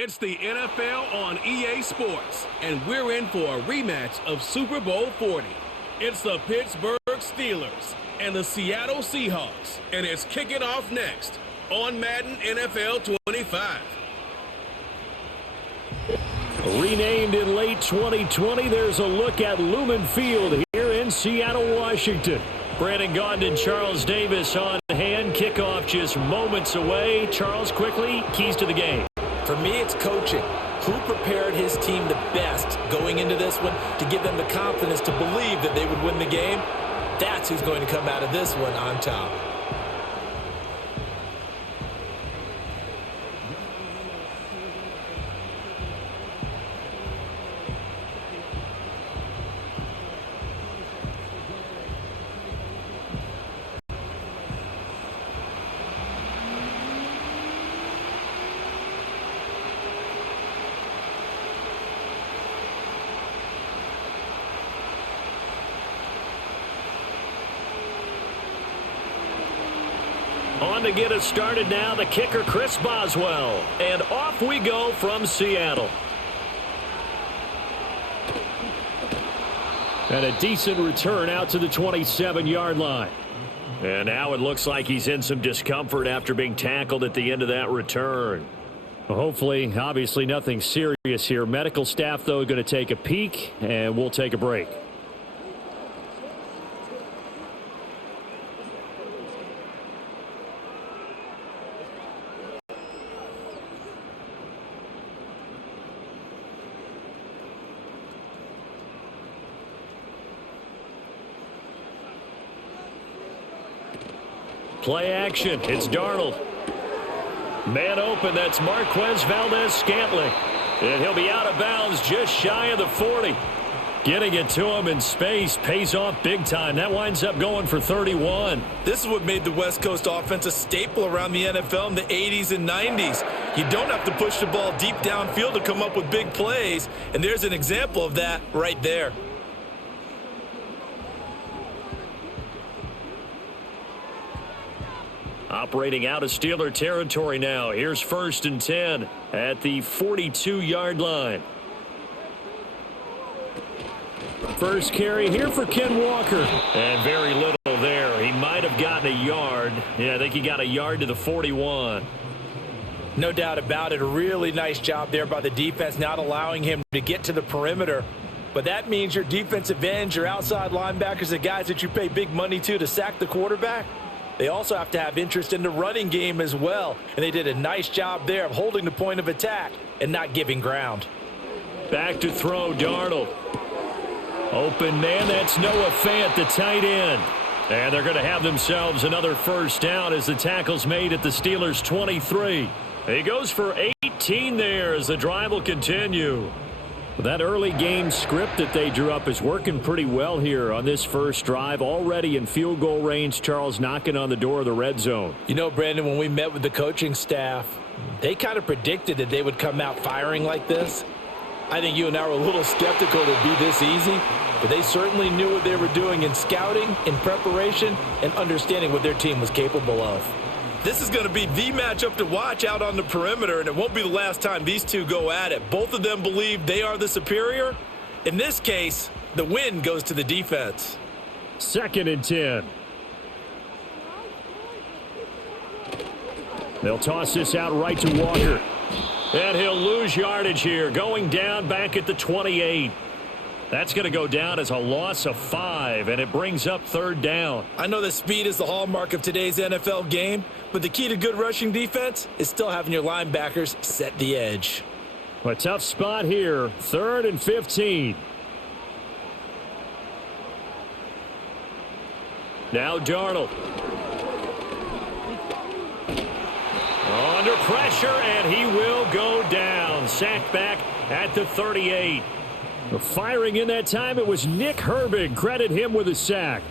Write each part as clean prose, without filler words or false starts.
It's the NFL on EA Sports, and we're in for a rematch of Super Bowl 40. It's the Pittsburgh Steelers and the Seattle Seahawks, and it's kicking off next on Madden NFL 25. Renamed in late 2020, there's a look at Lumen Field here in Seattle, Washington. Brandon Gaudin and Charles Davis on hand. Kickoff just moments away. Charles, quickly, keys to the game. For me, it's coaching. Who prepared his team the best going into this one to give them the confidence to believe that they would win the game? That's who's going to come out of this one on top. On to get us started now, the kicker, Chris Boswell. And off we go from Seattle. And a decent return out to the 27-yard line. And now it looks like he's in some discomfort after being tackled at the end of that return. Hopefully, obviously nothing serious here. Medical staff, though, going to take a peek, and we'll take a break. Play action. It's Darnold. Man open. That's Marquez Valdez-Scantling. And he'll be out of bounds just shy of the 40. Getting it to him in space pays off big time. That winds up going for 31. This is what made the West Coast offense a staple around the NFL in the 80s and 90s. You don't have to push the ball deep downfield to come up with big plays. And there's an example of that right there. Operating out of Steeler territory now. Here's 1st and 10 at the 42-yard line. First carry here for Ken Walker. And very little there. He might have gotten a yard. Yeah, I think he got a yard to the 41. No doubt about it. A really nice job there by the defense, not allowing him to get to the perimeter. But that means your defensive ends, your outside linebackers, the guys that you pay big money to sack the quarterback, they also have to have interest in the running game as well. And they did a nice job there of holding the point of attack and not giving ground. Back to throw, Darnold. Open man, that's Noah Fant, the tight end. And they're going to have themselves another first down as the tackle's made at the Steelers' 23. He goes for 18 there as the drive will continue. That early game script that they drew up is working pretty well here on this first drive. Already in field goal range, Charles knocking on the door of the red zone. You know, Brandon, when we met with the coaching staff, they kind of predicted that they would come out firing like this. I think you and I were a little skeptical it would be this easy, but they certainly knew what they were doing in scouting, in preparation, and understanding what their team was capable of. This is going to be the matchup to watch out on the perimeter, and it won't be the last time these two go at it. Both of them believe they are the superior. In this case, the win goes to the defense. 2nd and 10. They'll toss this out right to Walker. And he'll lose yardage here, going down back at the 28. That's going to go down as a loss of 5, and it brings up 3rd down. I know that speed is the hallmark of today's NFL game, but the key to good rushing defense is still having your linebackers set the edge. A tough spot here, 3rd and 15. Now Darnold. Under pressure, and he will go down. Sacked back at the 38. Firing in that time, it was Nick Herbig. Credit him with a sack.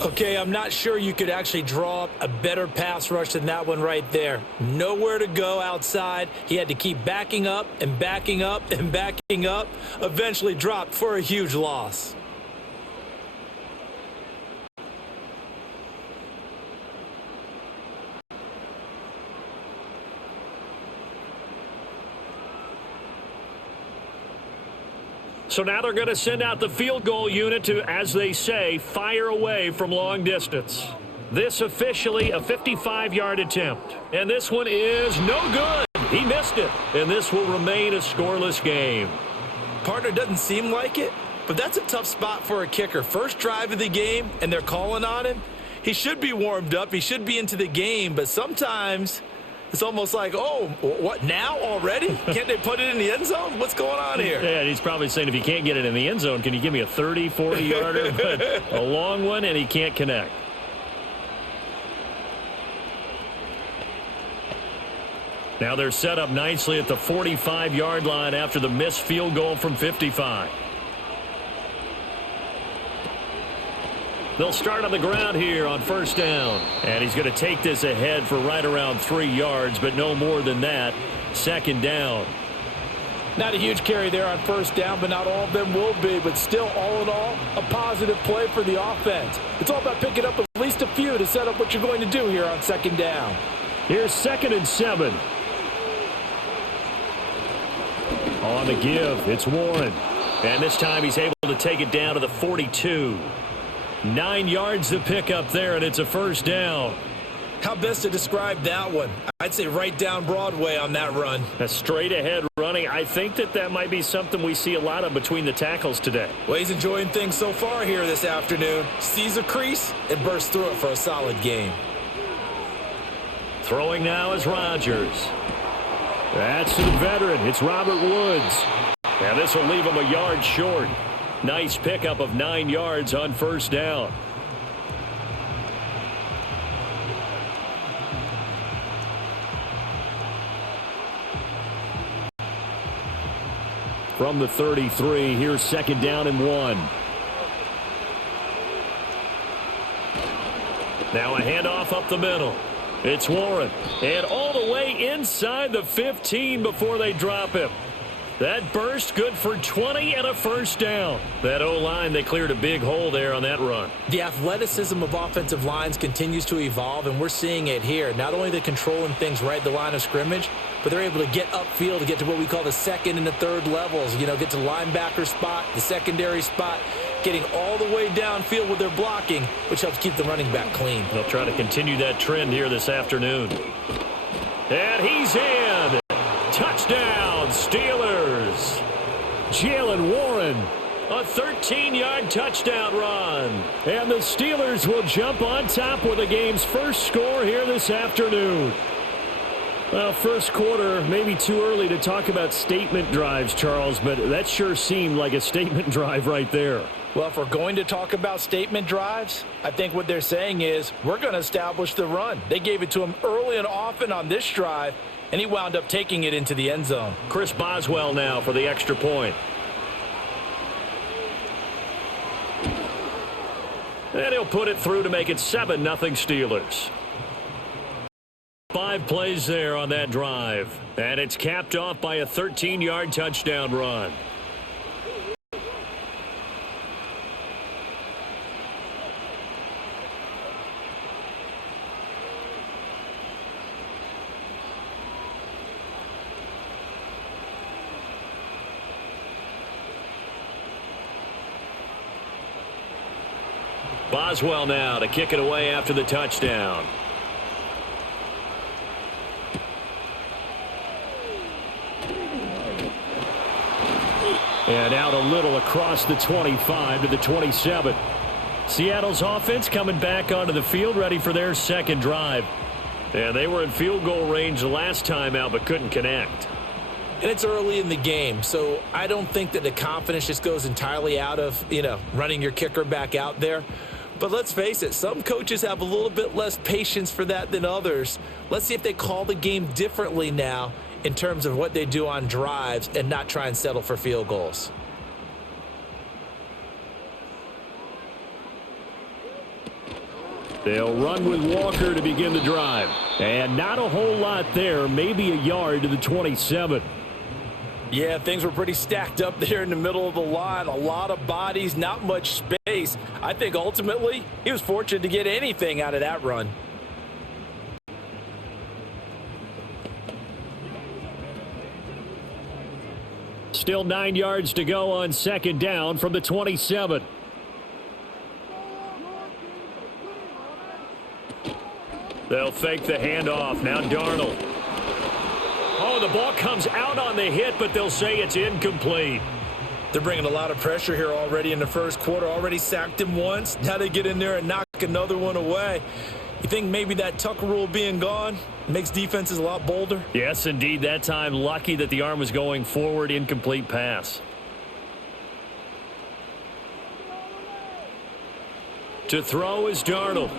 Okay, I'm not sure you could actually draw up a better pass rush than that one right there. Nowhere to go outside. He had to keep backing up and backing up and backing up. Eventually dropped for a huge loss. So now they're going to send out the field goal unit to, as they say, fire away from long distance. This officially a 55-yard attempt. And this one is no good. He missed it. And this will remain a scoreless game. Partner doesn't seem like it, but that's a tough spot for a kicker. First drive of the game, and they're calling on him. He should be warmed up. He should be into the game, but sometimes it's almost like, oh, what, now already? Can't they put it in the end zone? What's going on here? Yeah, he's probably saying, if you can't get it in the end zone, can you give me a 30, 40-yarder? But a long one, and he can't connect. Now they're set up nicely at the 45-yard line after the missed field goal from 55. They'll start on the ground here on first down. And he's going to take this ahead for right around 3 yards, but no more than that. Second down. Not a huge carry there on first down, but not all of them will be. But still, all in all, a positive play for the offense. It's all about picking up at least a few to set up what you're going to do here on second down. Here's 2nd and 7. On the give, it's Warren. And this time he's able to take it down to the 42. 9 yards to pick up there, and it's a first down. How best to describe that one? I'd say right down Broadway on that run. A straight-ahead running. I think that might be something we see a lot of between the tackles today. Well, he's enjoying things so far here this afternoon. Sees a crease and bursts through it for a solid game. Throwing now is Rodgers. That's to the veteran. It's Robert Woods. And this will leave him a yard short. Nice pickup of 9 yards on first down. From the 33, here's 2nd down and 1. Now a handoff up the middle. It's Warren. And all the way inside the 15 before they drop him. That burst good for 20 and a first down. That O-line, they cleared a big hole there on that run. The athleticism of offensive lines continues to evolve, and we're seeing it here. Not only are they controlling things right at the line of scrimmage, but they're able to get upfield to get to what we call the second and the third levels. You know, get to the linebacker spot, the secondary spot, getting all the way downfield with their blocking, which helps keep the running back clean. They'll try to continue that trend here this afternoon. And he's in. Touchdown, Steelers. Jalen Warren, a 13-yard touchdown run. And the Steelers will jump on top with the game's first score here this afternoon. Well, first quarter, maybe too early to talk about statement drives, Charles, but that sure seemed like a statement drive right there. Well, if we're going to talk about statement drives, I think what they're saying is we're going to establish the run. They gave it to him early and often on this drive, and he wound up taking it into the end zone. Chris Boswell now for the extra point. And he'll put it through to make it 7-0 Steelers. 5 plays there on that drive. And it's capped off by a 13-yard touchdown run. Boswell now to kick it away after the touchdown. And out a little across the 25 to the 27. Seattle's offense coming back onto the field, ready for their second drive. And they were in field goal range the last time out, but couldn't connect. And it's early in the game, so I don't think that the confidence just goes entirely out of, running your kicker back out there. But let's face it, some coaches have a little bit less patience for that than others. Let's see if they call the game differently now in terms of what they do on drives and not try and settle for field goals. They'll run with Walker to begin the drive. And not a whole lot there, maybe a yard to the 27. Yeah, things were pretty stacked up there in the middle of the line. A lot of bodies, not much space. I think ultimately he was fortunate to get anything out of that run. Still 9 yards to go on second down from the 27. They'll fake the handoff. Now Darnold. Oh, the ball comes out on the hit, but they'll say it's incomplete. They're bringing a lot of pressure here already in the first quarter. Already sacked him once. Now they get in there and knock another one away. You think maybe that Tucker rule being gone makes defenses a lot bolder? Yes, indeed. That time, lucky that the arm was going forward. Incomplete pass. To throw is Darnold.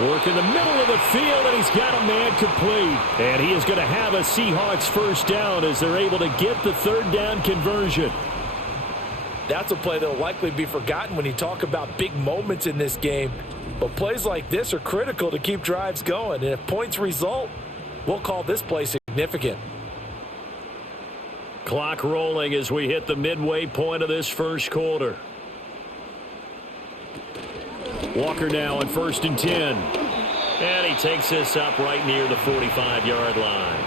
Work in the middle of the field, and he's got a man complete. And he is going to have a Seahawks first down as they're able to get the third down conversion. That's a play that will likely be forgotten when you talk about big moments in this game. But plays like this are critical to keep drives going. And if points result, we'll call this play significant. Clock rolling as we hit the midway point of this first quarter. Walker now on 1st and 10. And he takes this up right near the 45-yard line.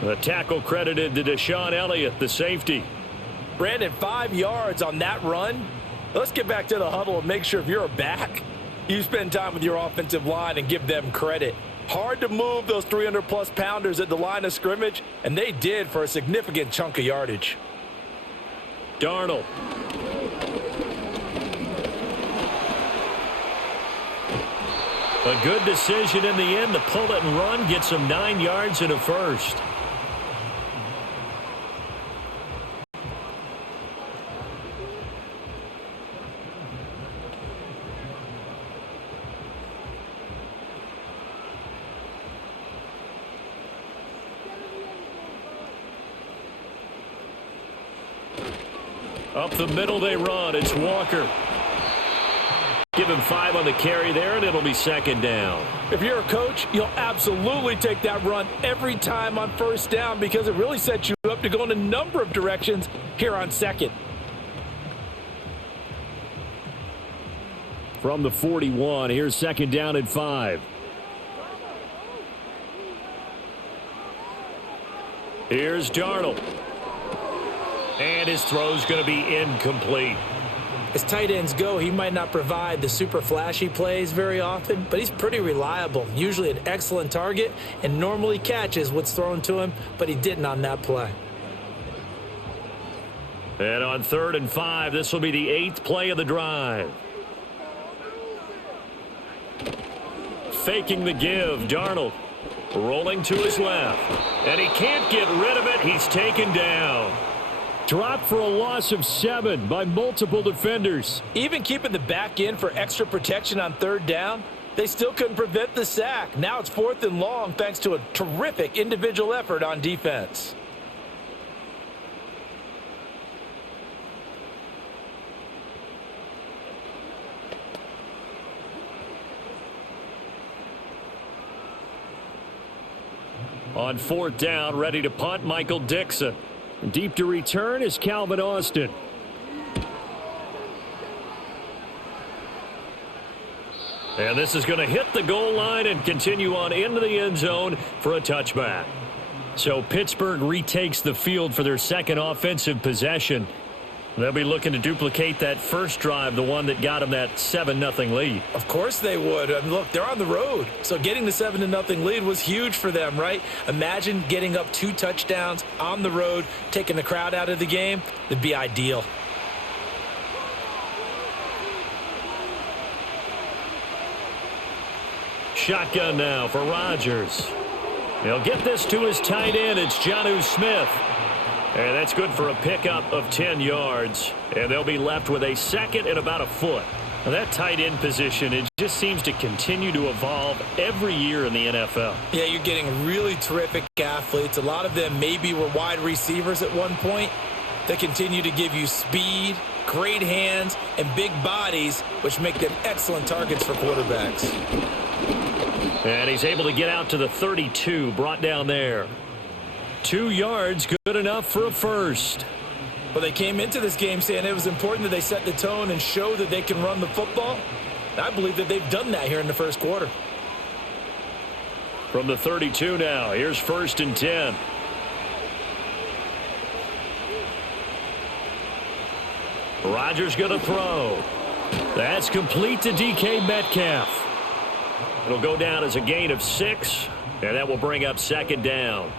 The tackle credited to Deshaun Elliott, the safety. Brandon, 5 yards on that run. Let's get back to the huddle and make sure if you're a back, you spend time with your offensive line and give them credit. Hard to move those 300-plus pounders at the line of scrimmage, and they did for a significant chunk of yardage. Darnold. A good decision in the end to pull it and run, get some 9 yards and a first. Up the middle they run. It's Walker. Give him 5 on the carry there, and it'll be second down. If you're a coach, you'll absolutely take that run every time on first down because it really sets you up to go in a number of directions here on second. From the 41, here's second down and 5. Here's Darnold. And his throw's going to be incomplete. As tight ends go, he might not provide the super flashy plays very often, but he's pretty reliable. Usually an excellent target and normally catches what's thrown to him, but he didn't on that play. And on 3rd and 5, this will be the 8th play of the drive. Faking the give, Darnold rolling to his left. And he can't get rid of it. He's taken down. Dropped for a loss of 7 by multiple defenders. Even keeping the back in for extra protection on 3rd down, they still couldn't prevent the sack. Now it's 4th and long thanks to a terrific individual effort on defense. On 4th down, ready to punt, Michael Dixon. Deep to return is Calvin Austin. And this is going to hit the goal line and continue on into the end zone for a touchback. So Pittsburgh retakes the field for their second offensive possession. They'll be looking to duplicate that first drive, the one that got them that 7-0 lead. Of course they would. I mean, look, they're on the road. So getting the 7-0 lead was huge for them, right? Imagine getting up 2 touchdowns on the road, taking the crowd out of the game. It'd be ideal. Shotgun now for Rodgers. He'll get this to his tight end. It's Jonnu Smith. And that's good for a pickup of 10 yards. And they'll be left with a second and about a foot. Now that tight end position, it just seems to continue to evolve every year in the NFL. Yeah, you're getting really terrific athletes. A lot of them maybe were wide receivers at one point. They continue to give you speed, great hands, and big bodies, which make them excellent targets for quarterbacks. And he's able to get out to the 32, brought down there. 2 yards, good enough for a first. Well, they came into this game saying it was important that they set the tone and show that they can run the football. I believe that they've done that here in the first quarter. From the 32 now, here's 1st and 10. Rodgers going to throw. That's complete to DK Metcalf. It'll go down as a gain of 6, and that will bring up second down.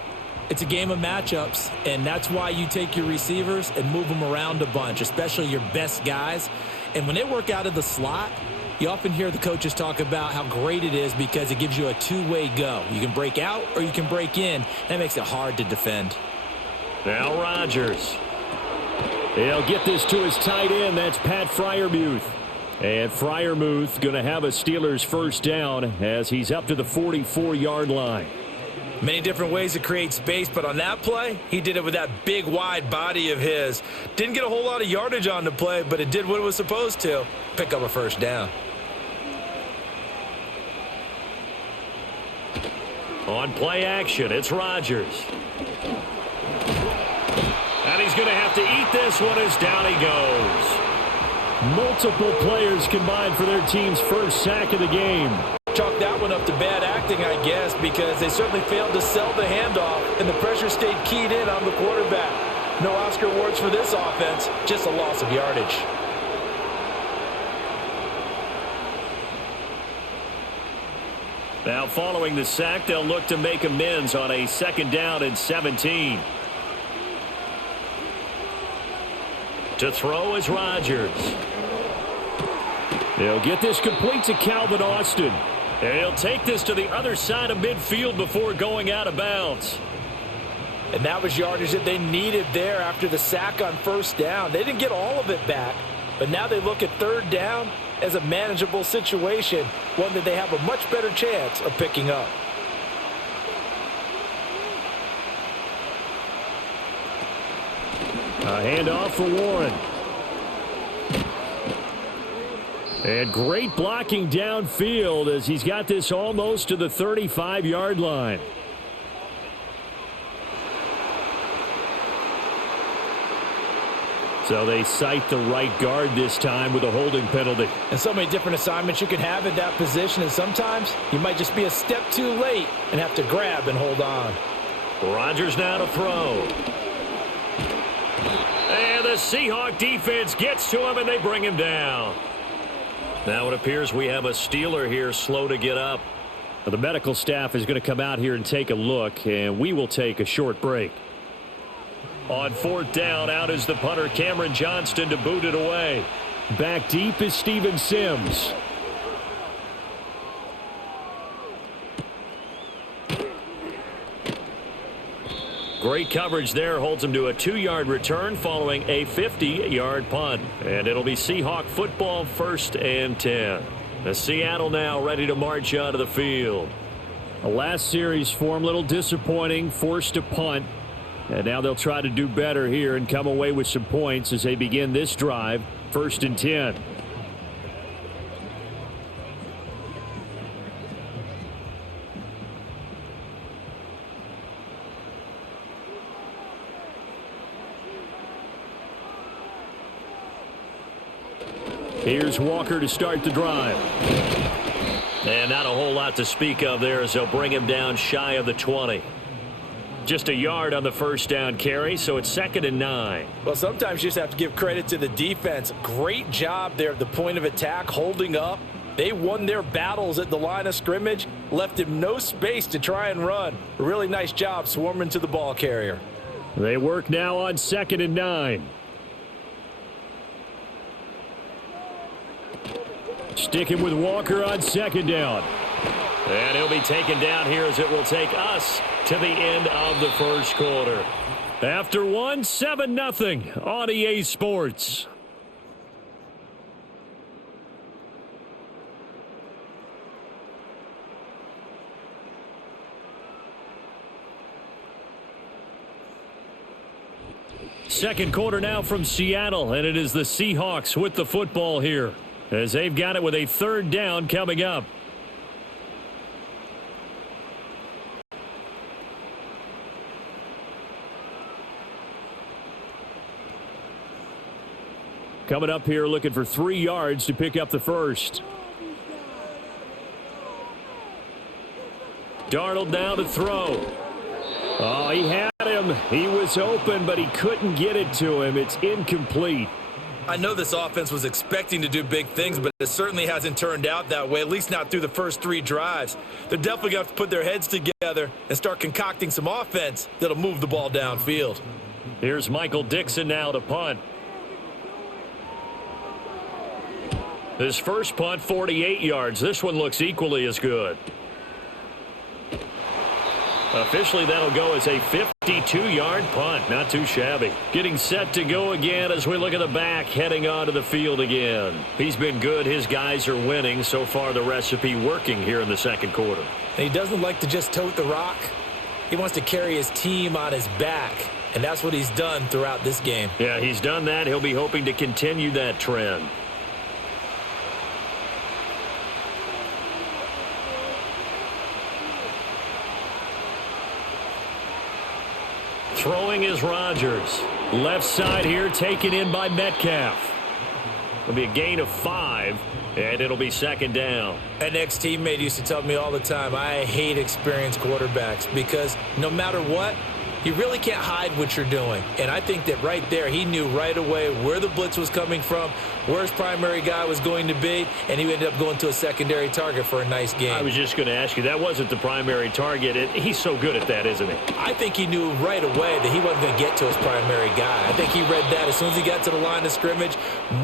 It's a game of matchups, and that's why you take your receivers and move them around a bunch, especially your best guys. And when they work out of the slot, you often hear the coaches talk about how great it is because it gives you a two-way go. You can break out or you can break in. That makes it hard to defend. Now Rodgers. He'll get this to his tight end. That's Pat Freiermuth. And Freiermuth going to have a Steelers first down as he's up to the 44-yard line. Many different ways to create space, but on that play, he did it with that big, wide body of his. Didn't get a whole lot of yardage on the play, but it did what it was supposed to. Pick up a first down. On play action, it's Rodgers. And he's going to have to eat this one as down he goes. Multiple players combined for their team's first sack of the game. Chalk that one up to bad acting, I guess, because they certainly failed to sell the handoff, and the pressure stayed keyed in on the quarterback. No Oscar awards for this offense, just a loss of yardage. Now following the sack, they'll look to make amends on a second down and 17. To throw is Rodgers. They'll get this complete to Calvin Austin. And he'll take this to the other side of midfield before going out of bounds. And that was yardage that they needed there after the sack on first down. They didn't get all of it back, but now they look at third down as a manageable situation, one that they have a much better chance of picking up. A handoff for Warren. And great blocking downfield as he's got this almost to the 35-yard line. So they cite the right guard this time with a holding penalty. And so many different assignments you can have at that position, and sometimes you might just be a step too late and have to grab and hold on. Rodgers now to throw. And the Seahawk defense gets to him, and they bring him down. Now it appears we have a Steeler here slow to get up. The medical staff is going to come out here and take a look, and we will take a short break. On fourth down, out is the punter, Cameron Johnston, to boot it away. Back deep is Steven Sims. Great coverage there, holds him to a 2-yard return following a 50-yard punt. And it'll be Seahawk football, 1st and 10. The Seattle now ready to march out of the field. The last series form, a little disappointing, forced to punt. And now they'll try to do better here and come away with some points as they begin this drive, 1st and 10. Here's Walker to start the drive. And not a whole lot to speak of there as they'll bring him down shy of the 20. Just a yard on the first down carry, so it's 2nd and 9. Well, sometimes you just have to give credit to the defense. Great job there at the point of attack, holding up. They won their battles at the line of scrimmage, left him no space to try and run. A really nice job swarming to the ball carrier. They work now on 2nd and 9. Sticking with Walker on 2nd down. And he'll be taken down here as it will take us to the end of the first quarter. After one, 7-0 on EA Sports. Second quarter now from Seattle, and it is the Seahawks with the football here as they've got it with a 3rd down coming up. Coming up here looking for 3 yards to pick up the first. Darnold now to throw. Oh, he had him. He was open, but he couldn't get it to him. It's incomplete. I know this offense was expecting to do big things, but it certainly hasn't turned out that way, at least not through the first 3 drives. They're definitely going to have to put their heads together and start concocting some offense that'll move the ball downfield. Here's Michael Dixon now to punt. His first punt, 48 yards. This one looks equally as good. Officially, that'll go as a 52-yard punt. Not too shabby. Getting set to go again as we look at the back, heading onto the field again. He's been good. His guys are winning. So far, the recipe working here in the second quarter. And he doesn't like to just tote the rock. He wants to carry his team on his back, and that's what he's done throughout this game. Yeah, he's done that. He'll be hoping to continue that trend. Throwing is Rodgers. Left side here taken in by Metcalf. It'll be a gain of 5, and it'll be second down. An ex-teammate used to tell me all the time, I hate experienced quarterbacks because no matter what, you really can't hide what you're doing. And I think that right there, he knew right away where the blitz was coming from, where his primary guy was going to be, and he ended up going to a secondary target for a nice game. I was just going to ask you, that wasn't the primary target. He's so good at that, isn't he? I think he knew right away that he wasn't going to get to his primary guy. I think he read that as soon as he got to the line of scrimmage,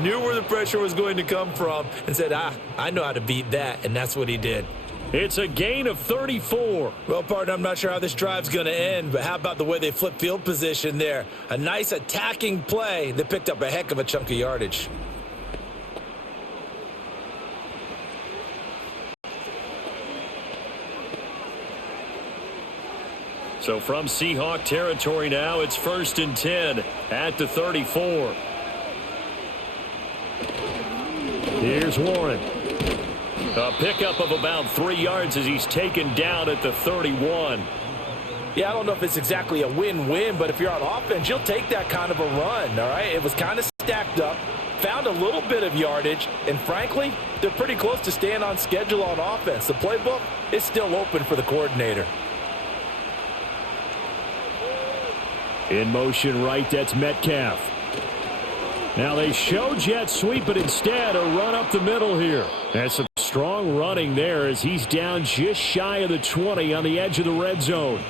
knew where the pressure was going to come from, and said, I know how to beat that, and that's what he did. It's a gain of 34. Well, partner, I'm not sure how this drive's going to end, but how about the way they flip field position there? A nice attacking play that picked up a heck of a chunk of yardage. So from Seahawk territory now, it's 1st and 10 at the 34. Here's Warren. A pickup of about 3 yards as he's taken down at the 31. Yeah, I don't know if it's exactly a win-win, but if you're on offense, you'll take that kind of a run, all right? It was kind of stacked up, found a little bit of yardage, and frankly, they're pretty close to staying on schedule on offense. The playbook is still open for the coordinator. In motion right, that's Metcalf. Now they show jet sweep, but instead a run up the middle here. That's some strong running there as he's down just shy of the 20 on the edge of the red zone.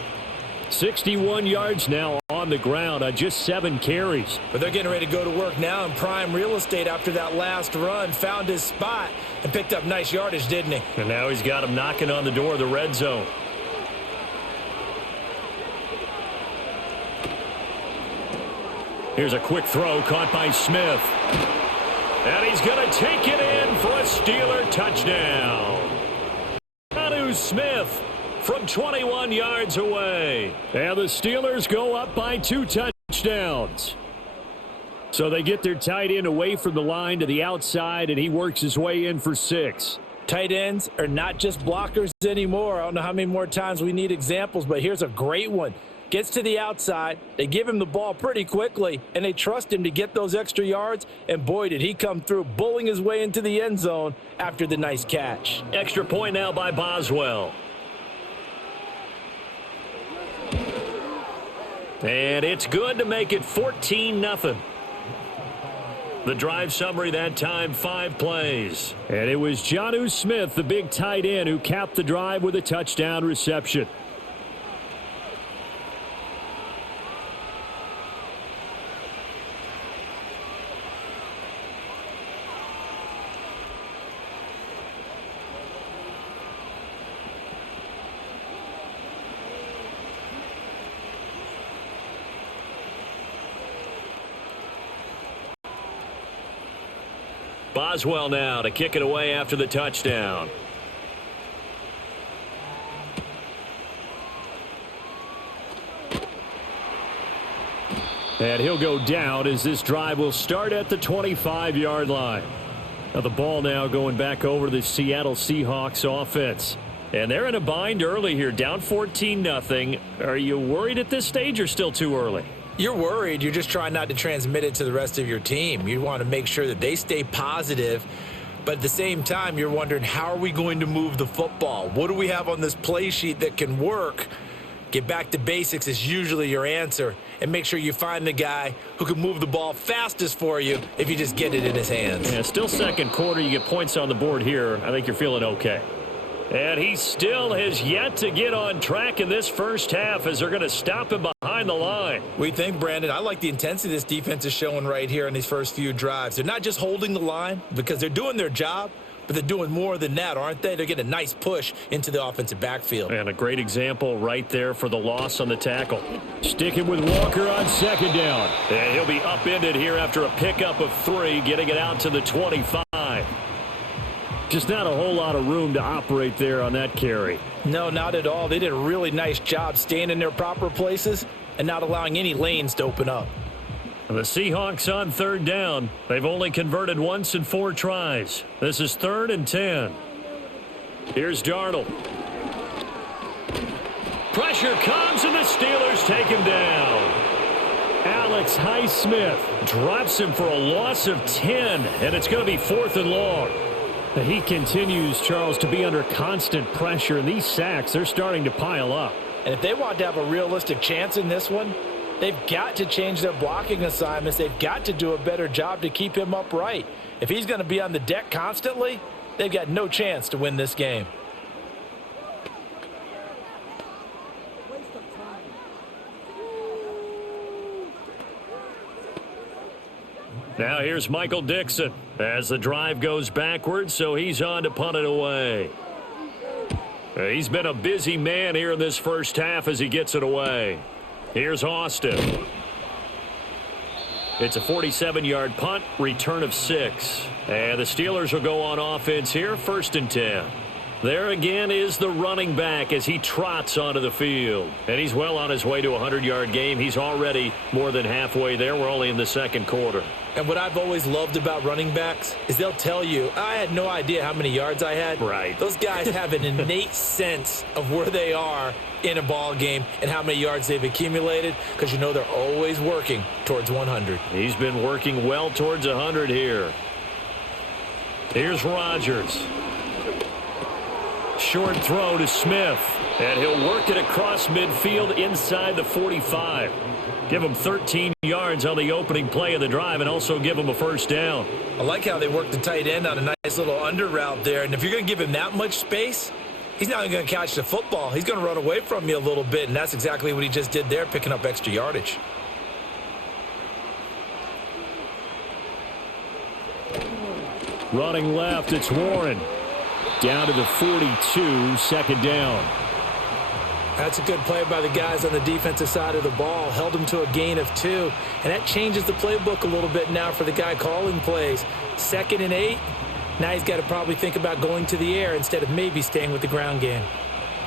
61 yards now on the ground on just 7 carries. But they're getting ready to go to work now in prime real estate after that last run. Found his spot and picked up nice yardage, didn't he? And now he's got him knocking on the door of the red zone. Here's a quick throw caught by Smith. And he's going to take it in for a Steeler touchdown. Jonnu Smith from 21 yards away. And the Steelers go up by 2 touchdowns. So they get their tight end away from the line to the outside, and he works his way in for 6. Tight ends are not just blockers anymore. I don't know how many more times we need examples, but here's a great one. Gets to the outside, they give him the ball pretty quickly, and they trust him to get those extra yards, and boy, did he come through, bulling his way into the end zone after the nice catch. Extra point now by Boswell. And it's good to make it 14-0. The drive summary that time, 5 plays. And it was Jonnu Smith, the big tight end, who capped the drive with a touchdown reception. Boswell now to kick it away after the touchdown. And he'll go down as this drive will start at the 25-yard line. Now the ball now going back over to the Seattle Seahawks offense. And they're in a bind early here, down 14-0. Are you worried at this stage or still too early? You're worried. You're just trying not to transmit it to the rest of your team. You want to make sure that they stay positive, but at the same time, you're wondering, how are we going to move the football? What do we have on this play sheet that can work? Get back to basics is usually your answer, and make sure you find the guy who can move the ball fastest for you if you just get it in his hands. Yeah, still second quarter. You get points on the board here. I think you're feeling okay. And he still has yet to get on track in this first half as they're going to stop him behind the line. We think, Brandon, I like the intensity this defense is showing right here in these first few drives. They're not just holding the line because they're doing their job, but they're doing more than that, aren't they? They're getting a nice push into the offensive backfield. And a great example right there for the loss on the tackle. Sticking with Walker on second down. And he'll be upended here after a pickup of 3, getting it out to the 25. Just not a whole lot of room to operate there on that carry. No, not at all. They did a really nice job staying in their proper places and not allowing any lanes to open up. The Seahawks on third down. They've only converted once in 4 tries. This is 3rd and 10. Here's Darnold. Pressure comes, and the Steelers take him down. Alex Highsmith drops him for a loss of 10, and it's going to be 4th and long. He continues, Charles, to be under constant pressure, and these sacks, they're starting to pile up. And if they want to have a realistic chance in this one, they've got to change their blocking assignments. They've got to do a better job to keep him upright. If he's going to be on the deck constantly, they've got no chance to win this game. Now here's Michael Dixon as the drive goes backwards, so he's on to punt it away. He's been a busy man here in this first half as he gets it away. Here's Austin. It's a 47-yard punt, return of 6. And the Steelers will go on offense here, 1st and 10. There again is the running back as he trots onto the field. And he's well on his way to a 100-yard game. He's already more than halfway there. We're only in the second quarter. And what I've always loved about running backs is they'll tell you, I had no idea how many yards I had. Right. Those guys have an innate sense of where they are in a ball game and how many yards they've accumulated because you know they're always working towards 100. He's been working well towards 100 here. Here's Rodgers. Short throw to Smith, and he'll work it across midfield inside the 45. Give him 13 yards on the opening play of the drive and also give him a first down. I like how they work the tight end on a nice little under route there. And if you're going to give him that much space, he's not going to catch the football. He's going to run away from you a little bit, and that's exactly what he just did there, picking up extra yardage. Running left, it's Warren. Down to the 42, 2nd down. That's a good play by the guys on the defensive side of the ball. Held them to a gain of 2. And that changes the playbook a little bit now for the guy calling plays. 2nd and 8. Now he's got to probably think about going to the air instead of maybe staying with the ground game.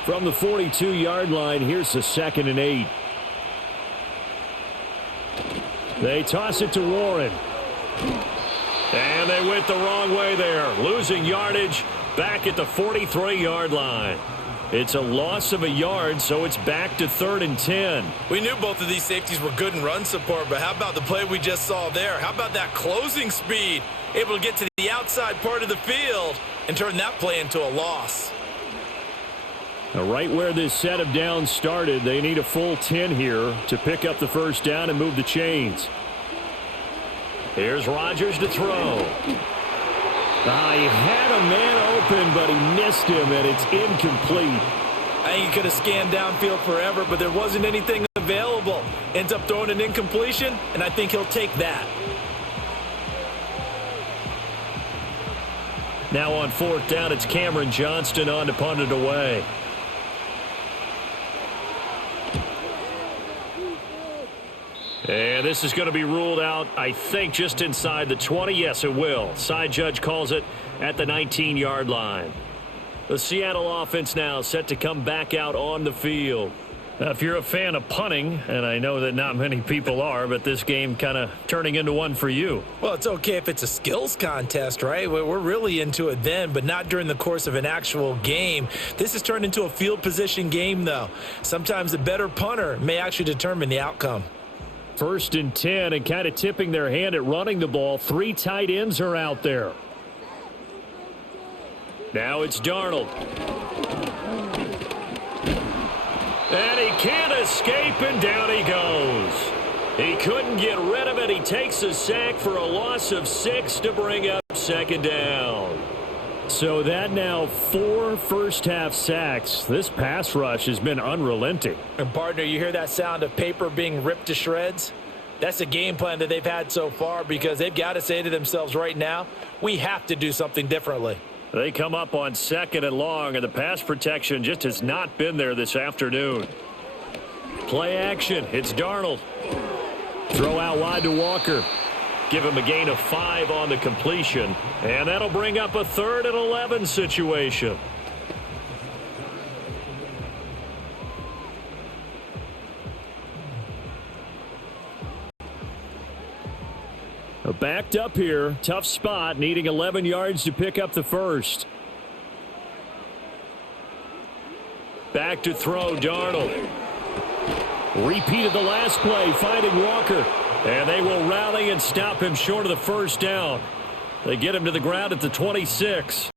From the 42-yard line, here's the 2nd and 8. They toss it to Warren. And they went the wrong way there. Losing yardage back at the 43-yard line. It's a loss of a yard, so it's back to 3rd and 10. We knew both of these safeties were good in run support, but how about the play we just saw there? How about that closing speed? Able to get to the outside part of the field and turn that play into a loss. Now, right where this set of downs started, they need a full 10 here to pick up the first down and move the chains. Here's Rodgers to throw. He had a man open, but he missed him, and it's incomplete. I think he could have scanned downfield forever, but there wasn't anything available. Ends up throwing an incompletion, and I think he'll take that. Now on 4th down, it's Cameron Johnston on to punt it away. And this is going to be ruled out, I think, just inside the 20. Yes, it will. Side judge calls it at the 19-yard line. The Seattle offense now set to come back out on the field. Now, if you're a fan of punting, and I know that not many people are, but this game kind of turning into one for you. Well, it's okay if it's a skills contest, right? We're really into it then, but not during the course of an actual game. This has turned into a field position game, though. Sometimes the better punter may actually determine the outcome. 1st and 10, and kind of tipping their hand at running the ball. 3 tight ends are out there. Now it's Darnold. And he can't escape, and down he goes. He couldn't get rid of it. He takes a sack for a loss of 6 to bring up second down. So that now 4 first-half sacks. This pass rush has been unrelenting. And, partner, you hear that sound of paper being ripped to shreds? That's the game plan that they've had so far because they've got to say to themselves right now, we have to do something differently. They come up on 2nd and long, and the pass protection just has not been there this afternoon. Play action. It's Darnold. Throw out wide to Walker. Give him a gain of 5 on the completion, and that'll bring up a 3rd and 11 situation. Backed up here, tough spot, needing 11 yards to pick up the first. Back to throw, Darnold. Repeated the last play, finding Walker. And they will rally and stop him short of the first down. They get him to the ground at the 26.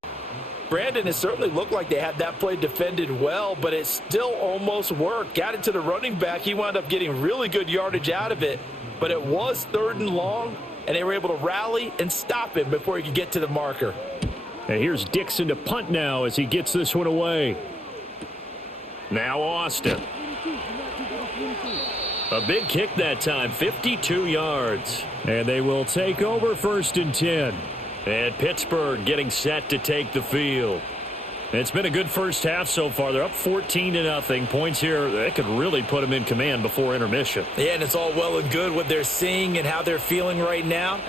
Brandon, it certainly looked like they had that play defended well, but it still almost worked. Got it to the running back. He wound up getting really good yardage out of it, but it was 3rd and long, and they were able to rally and stop him before he could get to the marker. And here's Dixon to punt now as he gets this one away. Now Austin. A big kick that time, 52 yards. And they will take over 1st and 10. And Pittsburgh getting set to take the field. It's been a good first half so far. They're up 14-0. Points here, that could really put them in command before intermission. Yeah, and it's all well and good what they're seeing and how they're feeling right now.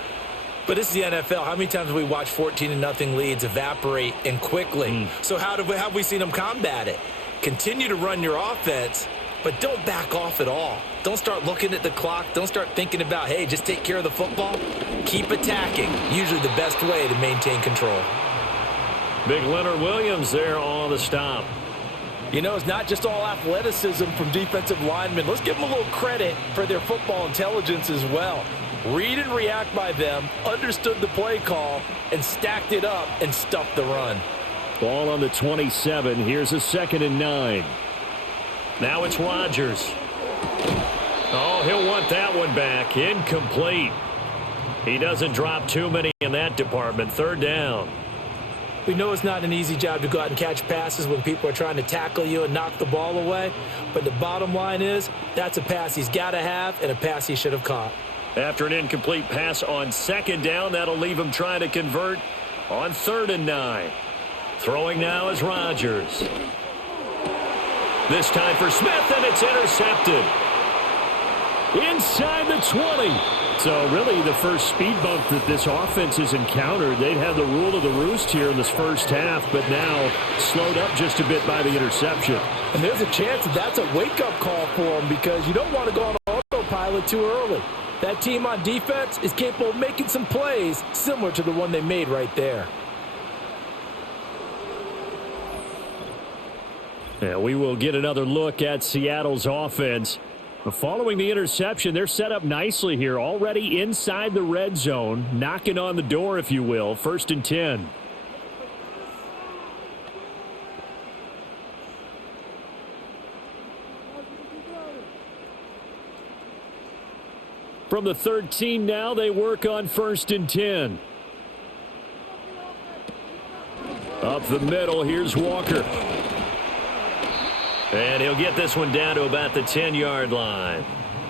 But this is the NFL. How many times have we watched 14-0 leads evaporate and quickly? So how have we seen them combat it? Continue to run your offense, but don't back off at all. Don't start looking at the clock. Don't start thinking about, hey, just take care of the football. Keep attacking. Usually the best way to maintain control. Big Leonard Williams there on the stop. You know, it's not just all athleticism from defensive linemen. Let's give them a little credit for their football intelligence as well. Read and react by them, understood the play call, and stacked it up and stuffed the run. Ball on the 27. Here's a 2nd and 9. Now it's Rodgers. Oh, he'll want that one back. Incomplete. He doesn't drop too many in that department. 3rd down. We know it's not an easy job to go out and catch passes when people are trying to tackle you and knock the ball away. But the bottom line is that's a pass he's got to have and a pass he should have caught. After an incomplete pass on 2nd down, that'll leave him trying to convert on 3rd and 9. Throwing now is Rodgers. This time for Smith, and it's intercepted. Inside the 20. So really the first speed bump that this offense has encountered. They'd have the rule of the roost here in this first half, but now slowed up just a bit by the interception. And there's a chance that that's a wake-up call for them because you don't want to go on autopilot too early. That team on defense is capable of making some plays similar to the one they made right there. Yeah, we will get another look at Seattle's offense. Following the interception, they're set up nicely here, already inside the red zone, knocking on the door, if you will. 1st and 10. From the 13 now, they work on 1st and 10. Up the middle, here's Walker. And he'll get this one down to about the 10-yard line.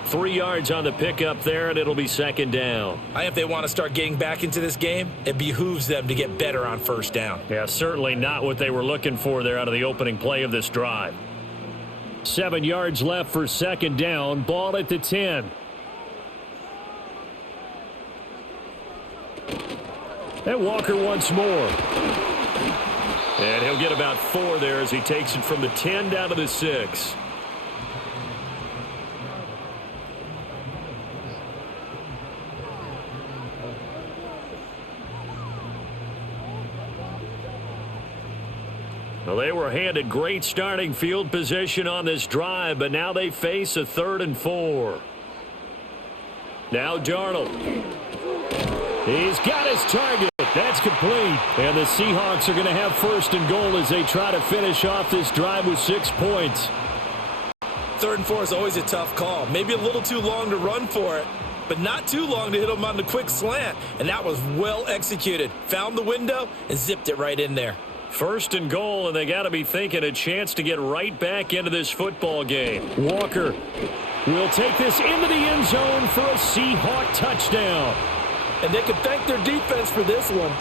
3 yards on the pickup there, and it'll be 2nd down. I think if they want to start getting back into this game, it behooves them to get better on 1st down. Yeah, certainly not what they were looking for there out of the opening play of this drive. 7 yards left for 2nd down. Ball at the 10. And Walker once more. And he'll get about 4 there as he takes it from the 10 down to the 6. Well, they were handed great starting field position on this drive, but now they face a 3rd and 4. Now Darnold. He's got his target. That's complete. And the Seahawks are going to have 1st and goal as they try to finish off this drive with 6 points. 3rd and 4 is always a tough call. Maybe a little too long to run for it, but not too long to hit him on the quick slant. And that was well executed. Found the window and zipped it right in there. 1st and goal, and they got to be thinking a chance to get right back into this football game. Walker will take this into the end zone for a Seahawk touchdown. And they can thank their defense for this one.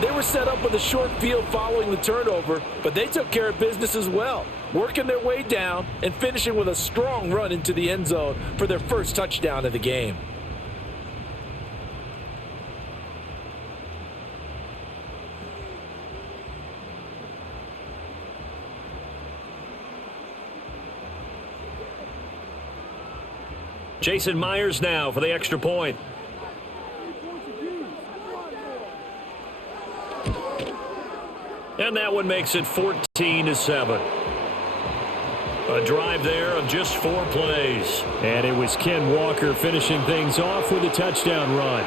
They were set up with a short field following the turnover, but they took care of business as well, working their way down and finishing with a strong run into the end zone for their first touchdown of the game. Jason Myers now for the extra point. And that one makes it 14-7. A drive there of just 4 plays. And it was Ken Walker finishing things off with a touchdown run.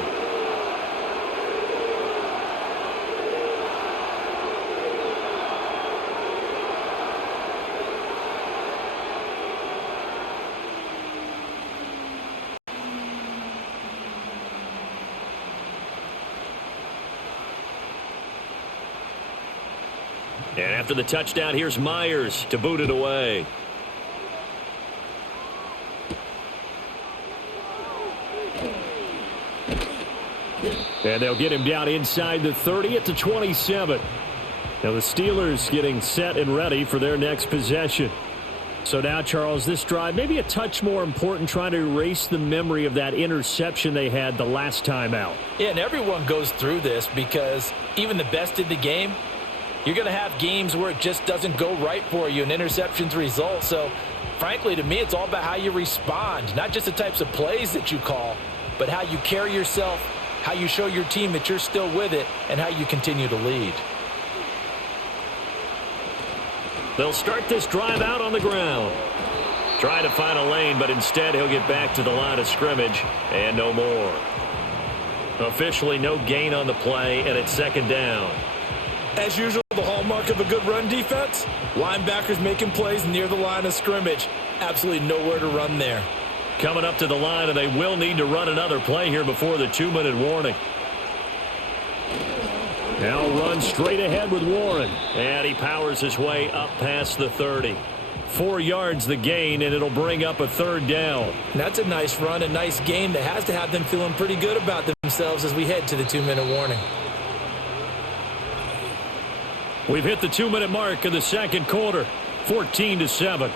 And after the touchdown, here's Myers to boot it away. And they'll get him down inside the 30 at the 27. Now the Steelers getting set and ready for their next possession. So now, Charles, this drive maybe a touch more important, trying to erase the memory of that interception they had the last time out. Yeah, and everyone goes through this because even the best in the game, you're going to have games where it just doesn't go right for you and interceptions result. So, frankly, to me, it's all about how you respond, not just the types of plays that you call, but how you carry yourself, how you show your team that you're still with it, and how you continue to lead. They'll start this drive out on the ground. Try to find a lane, but instead he'll get back to the line of scrimmage and no more. Officially no gain on the play, and it's 2nd down. As usual, the hallmark of a good run defense, linebackers making plays near the line of scrimmage. Absolutely nowhere to run there. Coming up to the line, and they will need to run another play here before the 2-minute warning. Now run straight ahead with Warren, and he powers his way up past the 30. 4 yards the gain, and it'll bring up a 3rd down. That's a nice run, a nice game that has to have them feeling pretty good about themselves as we head to the 2-minute warning. We've hit the 2-minute mark in the 2nd quarter, 14-7.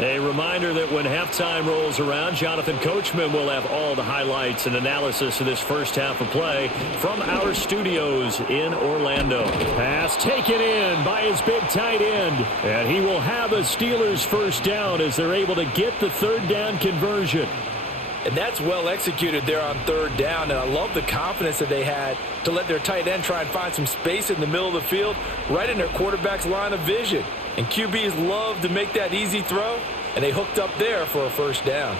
A reminder that when halftime rolls around, Jonathan Coachman will have all the highlights and analysis of this first half of play from our studios in Orlando. Pass taken in by his big tight end, and he will have a Steelers first down as they're able to get the 3rd down conversion. And that's well executed there on 3rd down, and I love the confidence that they had to let their tight end try and find some space in the middle of the field, right in their quarterback's line of vision. And QBs love to make that easy throw, and they hooked up there for a first down.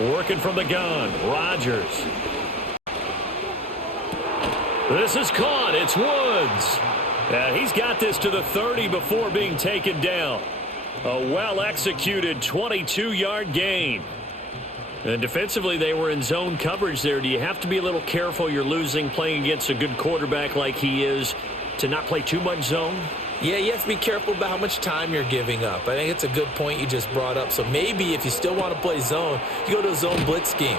Working from the gun, Rodgers. This is caught. It's Woods. And he's got this to the 30 before being taken down. A well-executed 22-yard gain. And defensively, they were in zone coverage there. Do you have to be a little careful? You're losing, playing against a good quarterback like he is, to not play too much zone? Yeah, you have to be careful about how much time you're giving up. I think it's a good point you just brought up. So maybe if you still want to play zone, you go to a zone blitz scheme.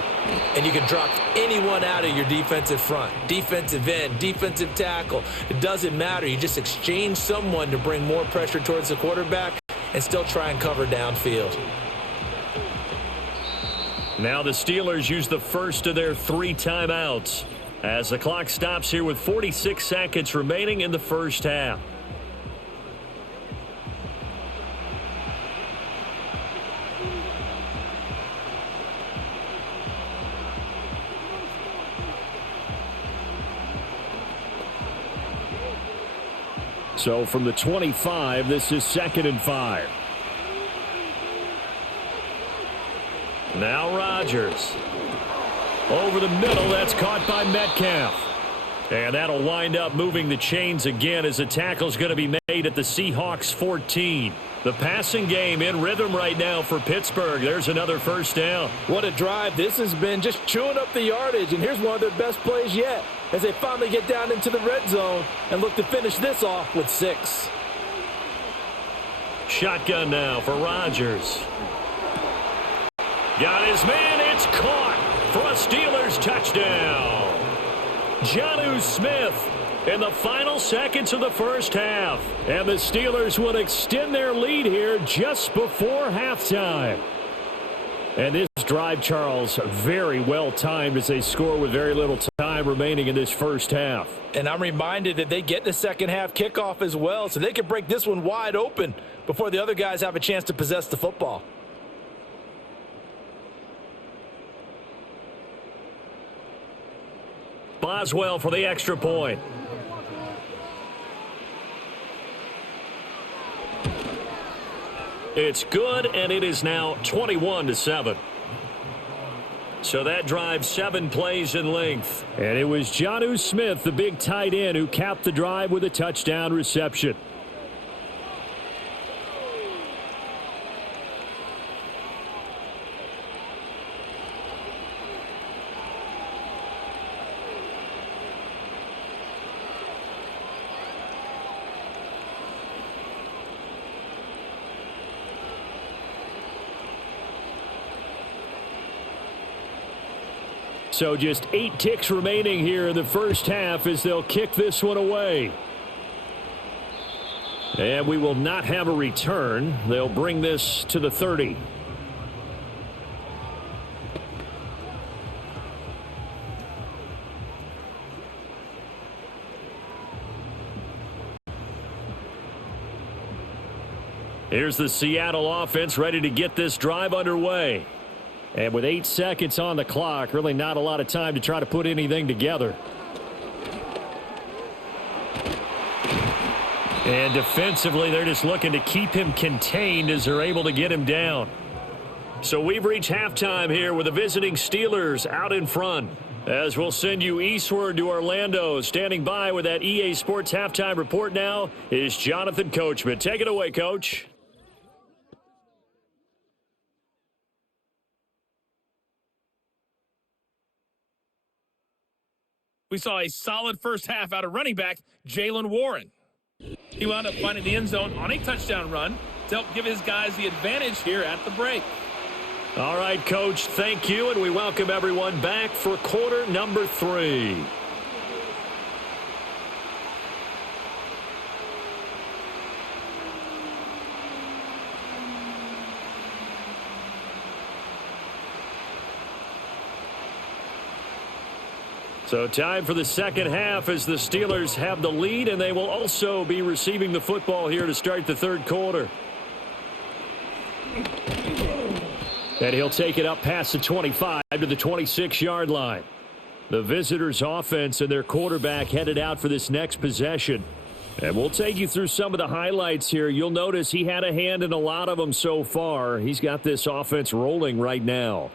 And you can drop anyone out of your defensive front. Defensive end, defensive tackle. It doesn't matter. You just exchange someone to bring more pressure towards the quarterback and still try and cover downfield. Now the Steelers use the first of their 3 timeouts as the clock stops here with 46 seconds remaining in the first half. So from the 25, this is 2nd and 5. Now Rodgers. Over the middle, that's caught by Metcalf. And that'll wind up moving the chains again as the tackle's going to be made at the Seahawks 14. The passing game in rhythm right now for Pittsburgh. There's another first down. What a drive. This has been just chewing up the yardage, and here's one of their best plays yet as they finally get down into the red zone and look to finish this off with 6. Shotgun now for Rodgers. Got his man. It's caught for a Steelers touchdown. Jonnu Smith in the final seconds of the first half. And the Steelers will extend their lead here just before halftime. And this drive, Charles, very well timed as they score with very little time remaining in this first half. And I'm reminded that they get the second half kickoff as well, so they can break this one wide open before the other guys have a chance to possess the football. Boswell for the extra point. It's good, and it is now 21-7. So that drive 7 plays in length. And it was Jonnu Smith, the big tight end, who capped the drive with a touchdown reception. So just 8 ticks remaining here in the first half as they'll kick this one away. And we will not have a return. They'll bring this to the 30. Here's the Seattle offense ready to get this drive underway. And with 8 seconds on the clock, really not a lot of time to try to put anything together. And defensively, they're just looking to keep him contained as they're able to get him down. So we've reached halftime here with the visiting Steelers out in front. As we'll send you eastward to Orlando. Standing by with that EA Sports halftime report now is Jonathan Coachman. Take it away, Coach. We saw a solid first half out of running back Jalen Warren. He wound up finding the end zone on a touchdown run to help give his guys the advantage here at the break. All right, Coach, thank you, and we welcome everyone back for quarter number 3. So time for the second half as the Steelers have the lead, and they will also be receiving the football here to start the third quarter. And he'll take it up past the 25 to the 26-yard line. The visitors' offense and their quarterback headed out for this next possession. And we'll take you through some of the highlights here. You'll notice he had a hand in a lot of them so far. He's got this offense rolling right now.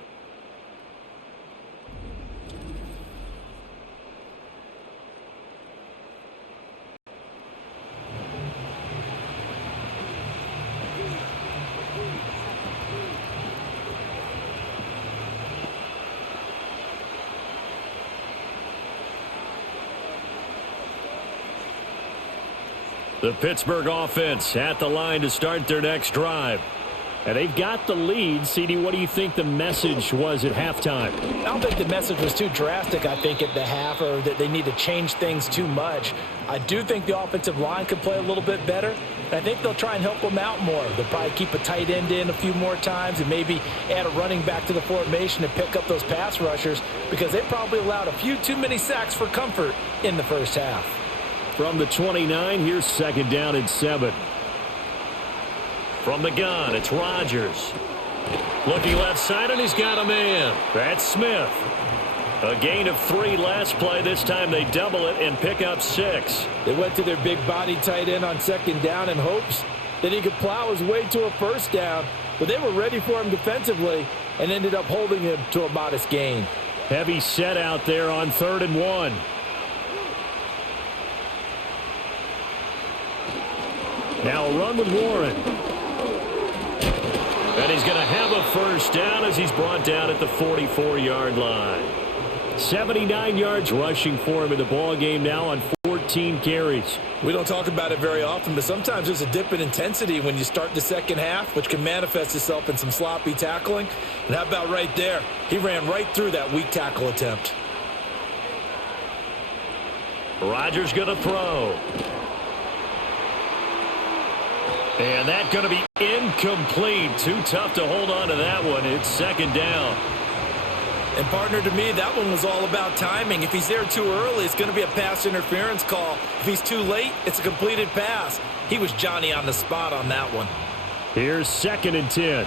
The Pittsburgh offense at the line to start their next drive. And they've got the lead. CD, what do you think the message was at halftime? I don't think the message was too drastic, I think, at the half, or that they need to change things too much. I do think the offensive line could play a little bit better. I think they'll try and help them out more. They'll probably keep a tight end in a few more times and maybe add a running back to the formation to pick up those pass rushers, because they probably allowed a few too many sacks for comfort in the first half. From the 29, here's second down and 7. From the gun, it's Rodgers. Looking left side, and he's got a man. That's Smith. A gain of 3 last play. This time they double it and pick up 6. They went to their big body tight end on second down in hopes that he could plow his way to a first down, but they were ready for him defensively and ended up holding him to a modest gain. Heavy set out there on 3rd and 1. Now a run with Warren. And he's going to have a first down as he's brought down at the 44-yard line. 79 yards rushing for him in the ball game now on 14 carries. We don't talk about it very often, but sometimes there's a dip in intensity when you start the second half, which can manifest itself in some sloppy tackling. And how about right there? He ran right through that weak tackle attempt. Rodgers going to throw. And that's going to be incomplete. Too tough to hold on to that one. It's second down. And, partner, to me, that one was all about timing. If he's there too early, it's going to be a pass interference call. If he's too late, it's a completed pass. He was Johnny on the spot on that one. Here's 2nd and 10.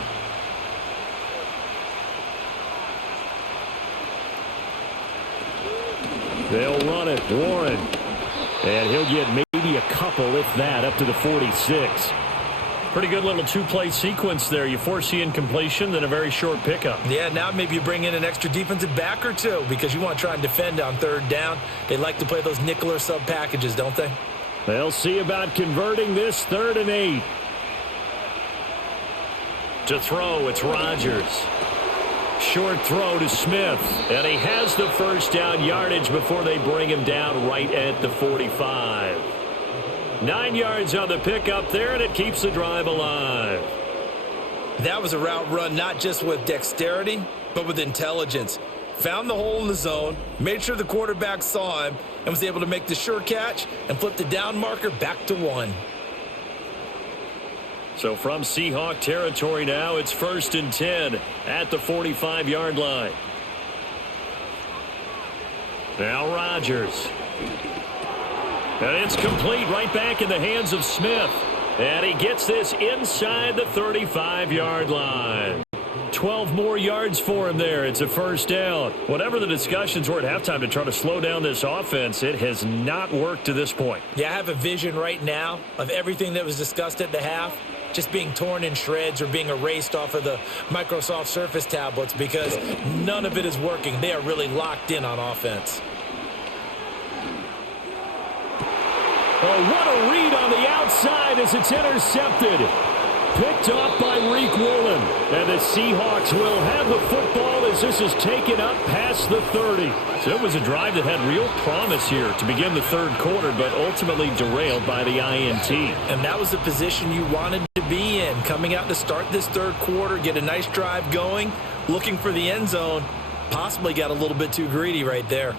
They'll run it. Warren. And he'll get maybe a couple, if that, up to the 46. Pretty good little two-play sequence there. You force the incompletion, then a very short pickup. Yeah, now maybe you bring in an extra defensive back or two because you want to try and defend on 3rd down. They like to play those nickel or sub packages, don't they? They'll see about converting this 3rd and 8. To throw, it's Rodgers. Short throw to Smith. And he has the first down yardage before they bring him down right at the 45. 9 yards on the pickup there, and it keeps the drive alive. That was a route run not just with dexterity, but with intelligence. Found the hole in the zone, made sure the quarterback saw him, and was able to make the sure catch and flip the down marker back to 1. So from Seahawk territory now, it's 1st and 10 at the 45-yard line. Now Rodgers. And it's complete right back in the hands of Smith. And he gets this inside the 35-yard line. 12 more yards for him there. It's a first down. Whatever the discussions were at halftime to try to slow down this offense, it has not worked to this point. Yeah, I have a vision right now of everything that was discussed at the half just being torn in shreds or being erased off of the Microsoft Surface tablets because none of it is working. They are really locked in on offense. Oh, what a read on the outside as it's intercepted. Picked off by Reek Woolen. And the Seahawks will have the football as this is taken up past the 30. So it was a drive that had real promise here to begin the 3rd quarter, but ultimately derailed by the INT. And that was the position you wanted to be in. Coming out to start this 3rd quarter, get a nice drive going, looking for the end zone. Possibly got a little bit too greedy right there.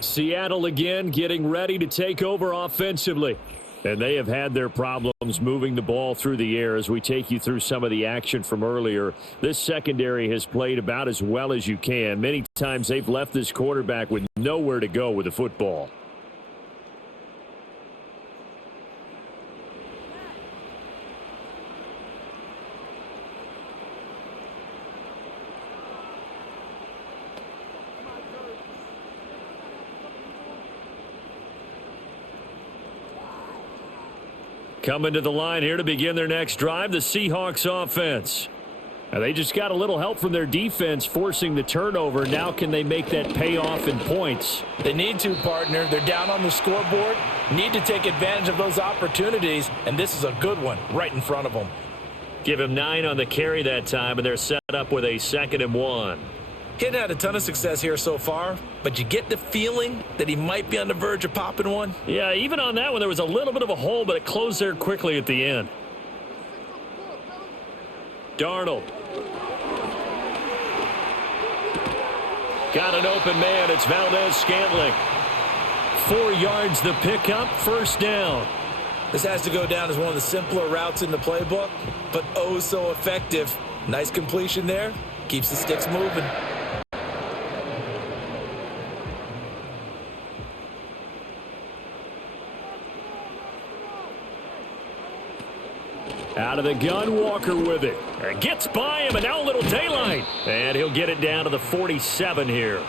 Seattle again getting ready to take over offensively. And they have had their problems moving the ball through the air as we take you through some of the action from earlier. This secondary has played about as well as you can. Many times they've left this quarterback with nowhere to go with the football. Coming to the line here to begin their next drive, the Seahawks offense. And they just got a little help from their defense forcing the turnover. Now can they make that pay off in points? They need to, partner. They're down on the scoreboard. Need to take advantage of those opportunities, and this is a good one right in front of them. Give him 9 on the carry that time, and they're set up with a 2nd and 1. He hadn't had a ton of success here so far, but you get the feeling that he might be on the verge of popping one. Yeah, even on that one, there was a little bit of a hole, but it closed there quickly at the end. Darnold. Got an open man. It's Valdez-Scantling. 4 yards the pickup, first down. This has to go down as one of the simpler routes in the playbook, but oh so effective. Nice completion there. Keeps the sticks moving. Out of the gun, Walker with it. And gets by him, and now a little daylight. And he'll get it down to the 47 here.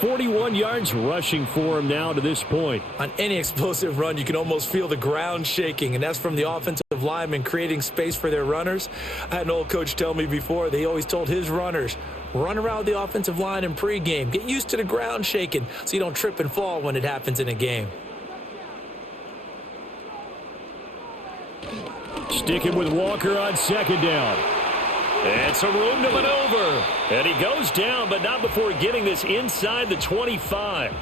41 yards rushing for him now to this point. On any explosive run, you can almost feel the ground shaking, and that's from the offensive linemen creating space for their runners. I had an old coach tell me before, they always told his runners, run around the offensive line in pregame. Get used to the ground shaking so you don't trip and fall when it happens in a game. Sticking with Walker on second down. It's a room to maneuver. And he goes down, but not before getting this inside the 25.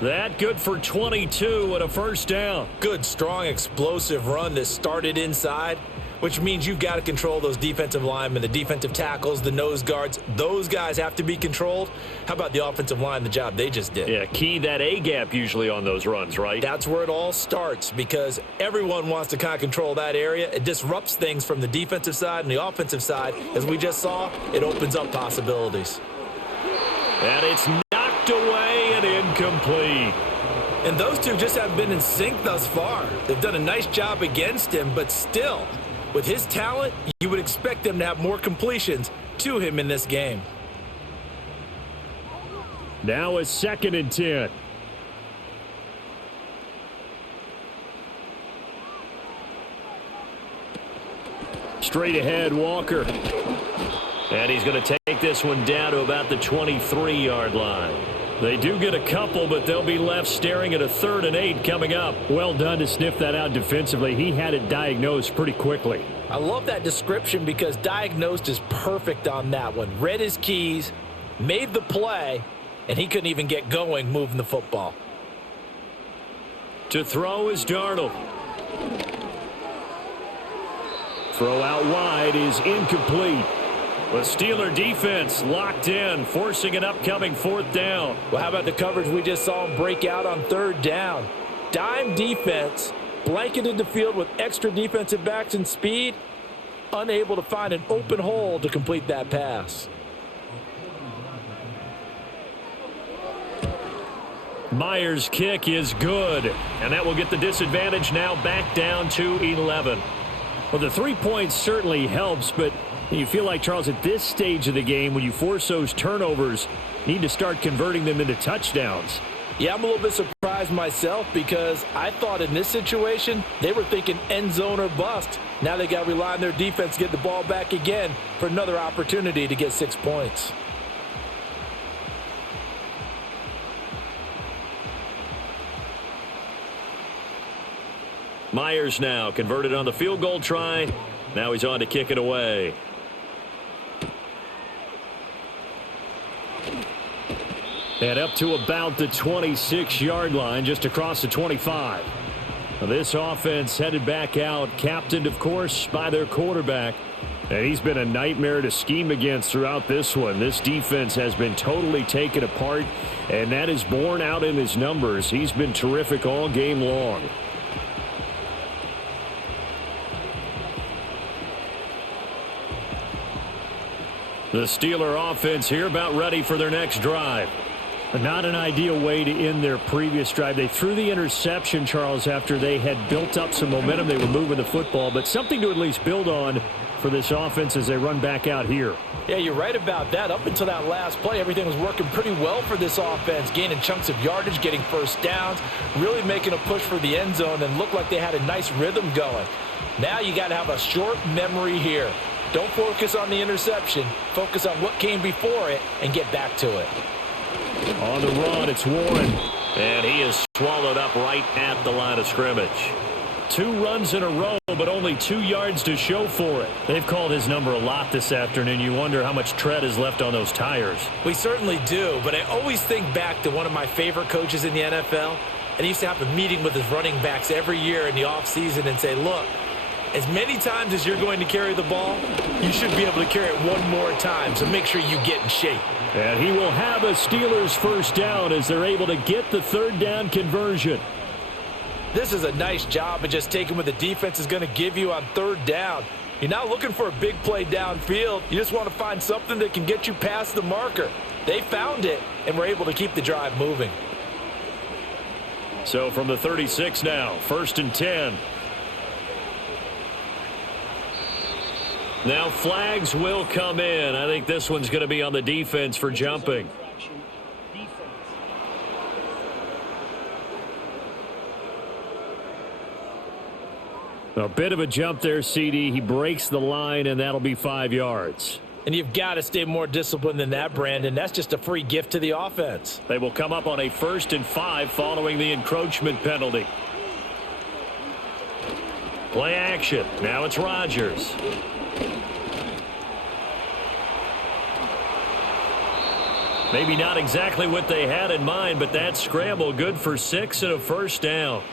That good for 22 and a first down. Good, strong, explosive run that started inside, which means you've got to control those defensive linemen, the defensive tackles, the nose guards. Those guys have to be controlled. How about the offensive line, the job they just did? Yeah, key that A-gap usually on those runs, right? That's where it all starts because everyone wants to kind of control that area. It disrupts things from the defensive side and the offensive side. As we just saw, it opens up possibilities. And it's knocked away and incomplete. And those two just have been in sync thus far. They've done a nice job against him, but still, with his talent, you would expect them to have more completions to him in this game. Now a 2nd and 10. Straight ahead, Walker. And he's going to take this one down to about the 23-yard line. They do get a couple, but they'll be left staring at a 3rd and 8 coming up. Well done to sniff that out defensively. He had it diagnosed pretty quickly. I love that description because diagnosed is perfect on that one. Read his keys, made the play, and he couldn't even get going moving the football. To throw is Darnold. Throw out wide is incomplete. The Steeler defense locked in, forcing an upcoming 4th down. Well, how about the coverage we just saw him break out on 3rd down? Dime defense, blanketed the field with extra defensive backs and speed, unable to find an open hole to complete that pass. Myers' kick is good, and that will get the disadvantage now back down to 11. Well, the 3 points certainly helps, but you feel like, Charles, at this stage of the game, when you force those turnovers, you need to start converting them into touchdowns. Yeah, I'm a little bit surprised myself because I thought in this situation they were thinking end zone or bust. Now they got to rely on their defense to get the ball back again for another opportunity to get 6 points. Myers now converted on the field goal try. Now he's on to kick it away. And up to about the 26-yard line, just across the 25. This offense headed back out, captained, of course, by their quarterback. And he's been a nightmare to scheme against throughout this one. This defense has been totally taken apart, and that is borne out in his numbers. He's been terrific all game long. The Steeler offense here about ready for their next drive. Not an ideal way to end their previous drive. They threw the interception, Charles, after they had built up some momentum. They were moving the football, but something to at least build on for this offense as they run back out here. Yeah, you're right about that. Up until that last play, everything was working pretty well for this offense, gaining chunks of yardage, getting first downs, really making a push for the end zone, and looked like they had a nice rhythm going. Now you got to have a short memory here. Don't focus on the interception. Focus on what came before it and get back to it. On the run, it's Warren. And he is swallowed up right at the line of scrimmage. 2 runs in a row, but only 2 yards to show for it. They've called his number a lot this afternoon. You wonder how much tread is left on those tires. We certainly do, but I always think back to one of my favorite coaches in the NFL. And he used to have a meeting with his running backs every year in the offseason and say, look, as many times as you're going to carry the ball, you should be able to carry it one more time, so make sure you get in shape. And he will have a Steelers first down as they're able to get the 3rd down conversion. This is a nice job of just taking what the defense is going to give you on 3rd down. You're not looking for a big play downfield. You just want to find something that can get you past the marker. They found it and were able to keep the drive moving. So from the 36 now, 1st and 10. Now flags will come in. I think this one's going to be on the defense for jumping. A bit of a jump there, CD. He breaks the line, and that'll be 5 yards. And you've got to stay more disciplined than that, Brandon. That's just a free gift to the offense. They will come up on a 1st and 5 following the encroachment penalty. Play action. Now it's Rodgers. Maybe not exactly what they had in mind, but that scramble good for 6 and a first down.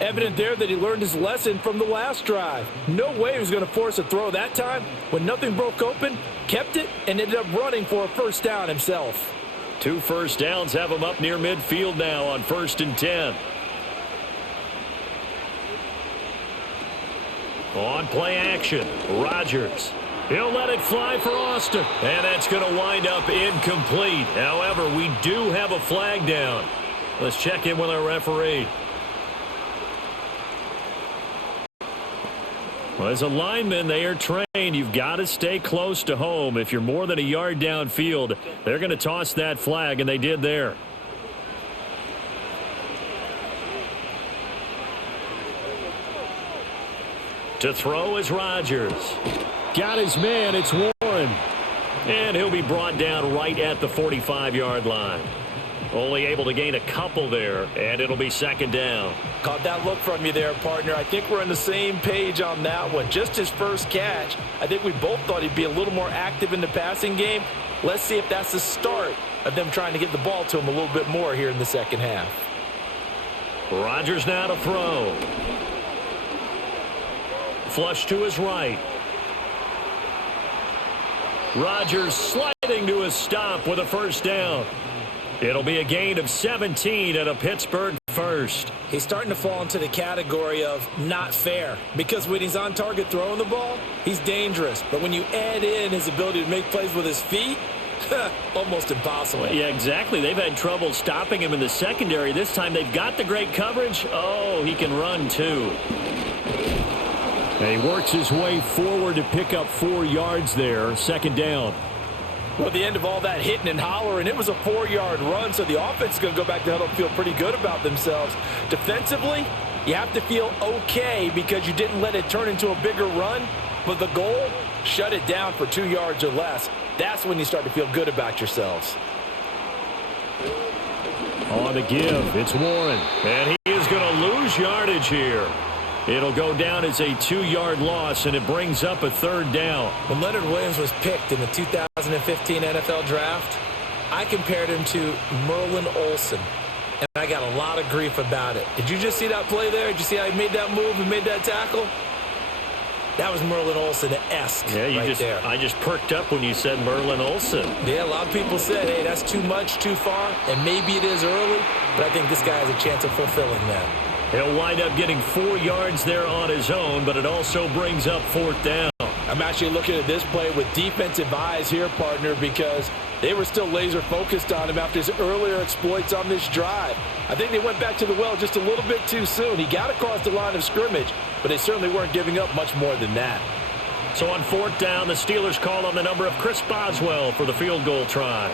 Evident there that he learned his lesson from the last drive. No way he was going to force a throw that time. When nothing broke open, kept it, and ended up running for a first down himself. 2 first downs have him up near midfield now on 1st and 10. On play action, Rodgers. He'll let it fly for Austin. And that's going to wind up incomplete. However, we do have a flag down. Let's check in with our referee. Well, as a lineman, they are trained. You've got to stay close to home. If you're more than a yard downfield, they're going to toss that flag, and they did there. To throw is Rodgers. Got his man. It's Warren. And he'll be brought down right at the 45-yard line. Only able to gain a couple there, and it'll be 2nd down. Caught that look from you there, partner. I think we're on the same page on that one. Just his first catch. I think we both thought he'd be a little more active in the passing game. Let's see if that's the start of them trying to get the ball to him a little bit more here in the second half. Rodgers now to throw. Flush to his right. Rodgers sliding to a stop with a first down. It'll be a gain of 17 and a Pittsburgh first. He's starting to fall into the category of not fair, because when he's on target throwing the ball, he's dangerous. But when you add in his ability to make plays with his feet, almost impossible. Well, yeah, exactly. They've had trouble stopping him in the secondary. This time they've got the great coverage. Oh, he can run too. And he works his way forward to pick up 4 yards there. 2nd down. Well, at the end of all that hitting and hollering, it was a 4-yard run, so the offense is going to go back to huddle and feel pretty good about themselves. Defensively, you have to feel okay because you didn't let it turn into a bigger run, but the goal, shut it down for 2 yards or less. That's when you start to feel good about yourselves. On the give, it's Warren, and he is going to lose yardage here. It'll go down as a 2-yard loss, and it brings up a 3rd down. When Leonard Williams was picked in the 2015 NFL Draft, I compared him to Merlin Olsen, and I got a lot of grief about it. Did you just see that play there? Did you see how he made that move and made that tackle? That was Merlin Olsen-esque there. I just perked up when you said Merlin Olsen. Yeah, a lot of people said, hey, that's too much, too far, and maybe it is early, but I think this guy has a chance of fulfilling that. He'll wind up getting 4 yards there on his own, but it also brings up 4th down. I'm actually looking at this play with defensive eyes here, partner, because they were still laser focused on him after his earlier exploits on this drive. I think they went back to the well just a little bit too soon. He got across the line of scrimmage, but they certainly weren't giving up much more than that. So on 4th down, the Steelers call on the number of Chris Boswell for the field goal try.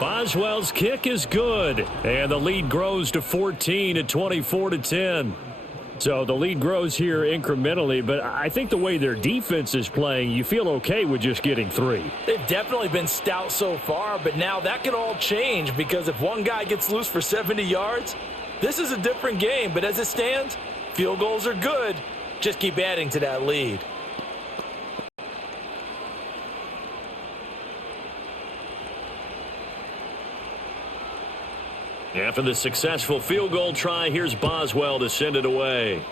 Boswell's kick is good, and the lead grows to 14 at 24-10. So the lead grows here incrementally, but I think the way their defense is playing, you feel okay with just getting 3. They've definitely been stout so far, but now that can all change because if one guy gets loose for 70 yards, this is a different game. But as it stands, field goals are good. Just keep adding to that lead. After the successful field goal try, here's Boswell to send it away.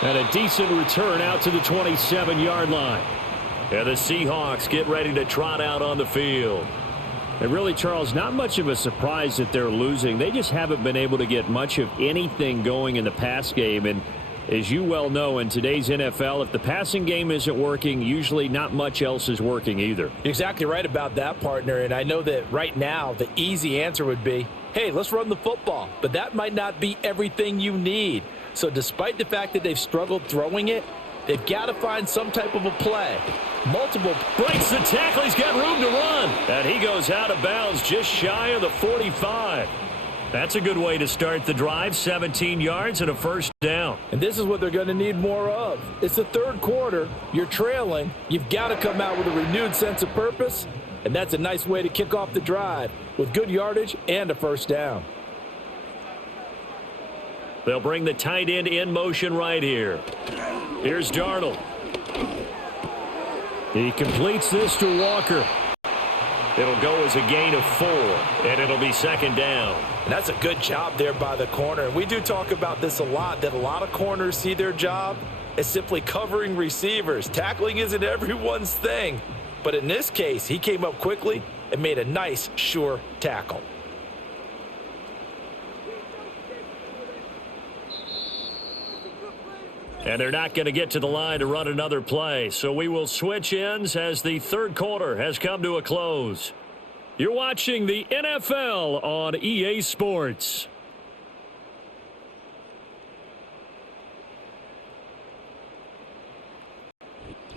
And a decent return out to the 27-yard line. And the Seahawks get ready to trot out on the field. And really, Charles, not much of a surprise that they're losing. They just haven't been able to get much of anything going in the pass game. And as you well know, in today's NFL, if the passing game isn't working, usually not much else is working either. You're exactly right about that, partner. And I know that right now the easy answer would be, hey, let's run the football. But that might not be everything you need. So despite the fact that they've struggled throwing it, they've got to find some type of a play. Multiple. Breaks the tackle. He's got room to run. And he goes out of bounds just shy of the 45. That's a good way to start the drive. 17 yards and a first down. And this is what they're going to need more of. It's the third quarter. You're trailing. You've got to come out with a renewed sense of purpose. And that's a nice way to kick off the drive with good yardage and a first down. They'll bring the tight end in motion right here. Here's Darnold. He completes this to Walker. It'll go as a gain of 4, and it'll be second down. And that's a good job there by the corner. And we do talk about this a lot, that a lot of corners see their job as simply covering receivers. Tackling isn't everyone's thing. But in this case, he came up quickly and made a nice, sure tackle. And they're not going to get to the line to run another play. So we will switch ends as the third quarter has come to a close. You're watching the NFL on EA Sports.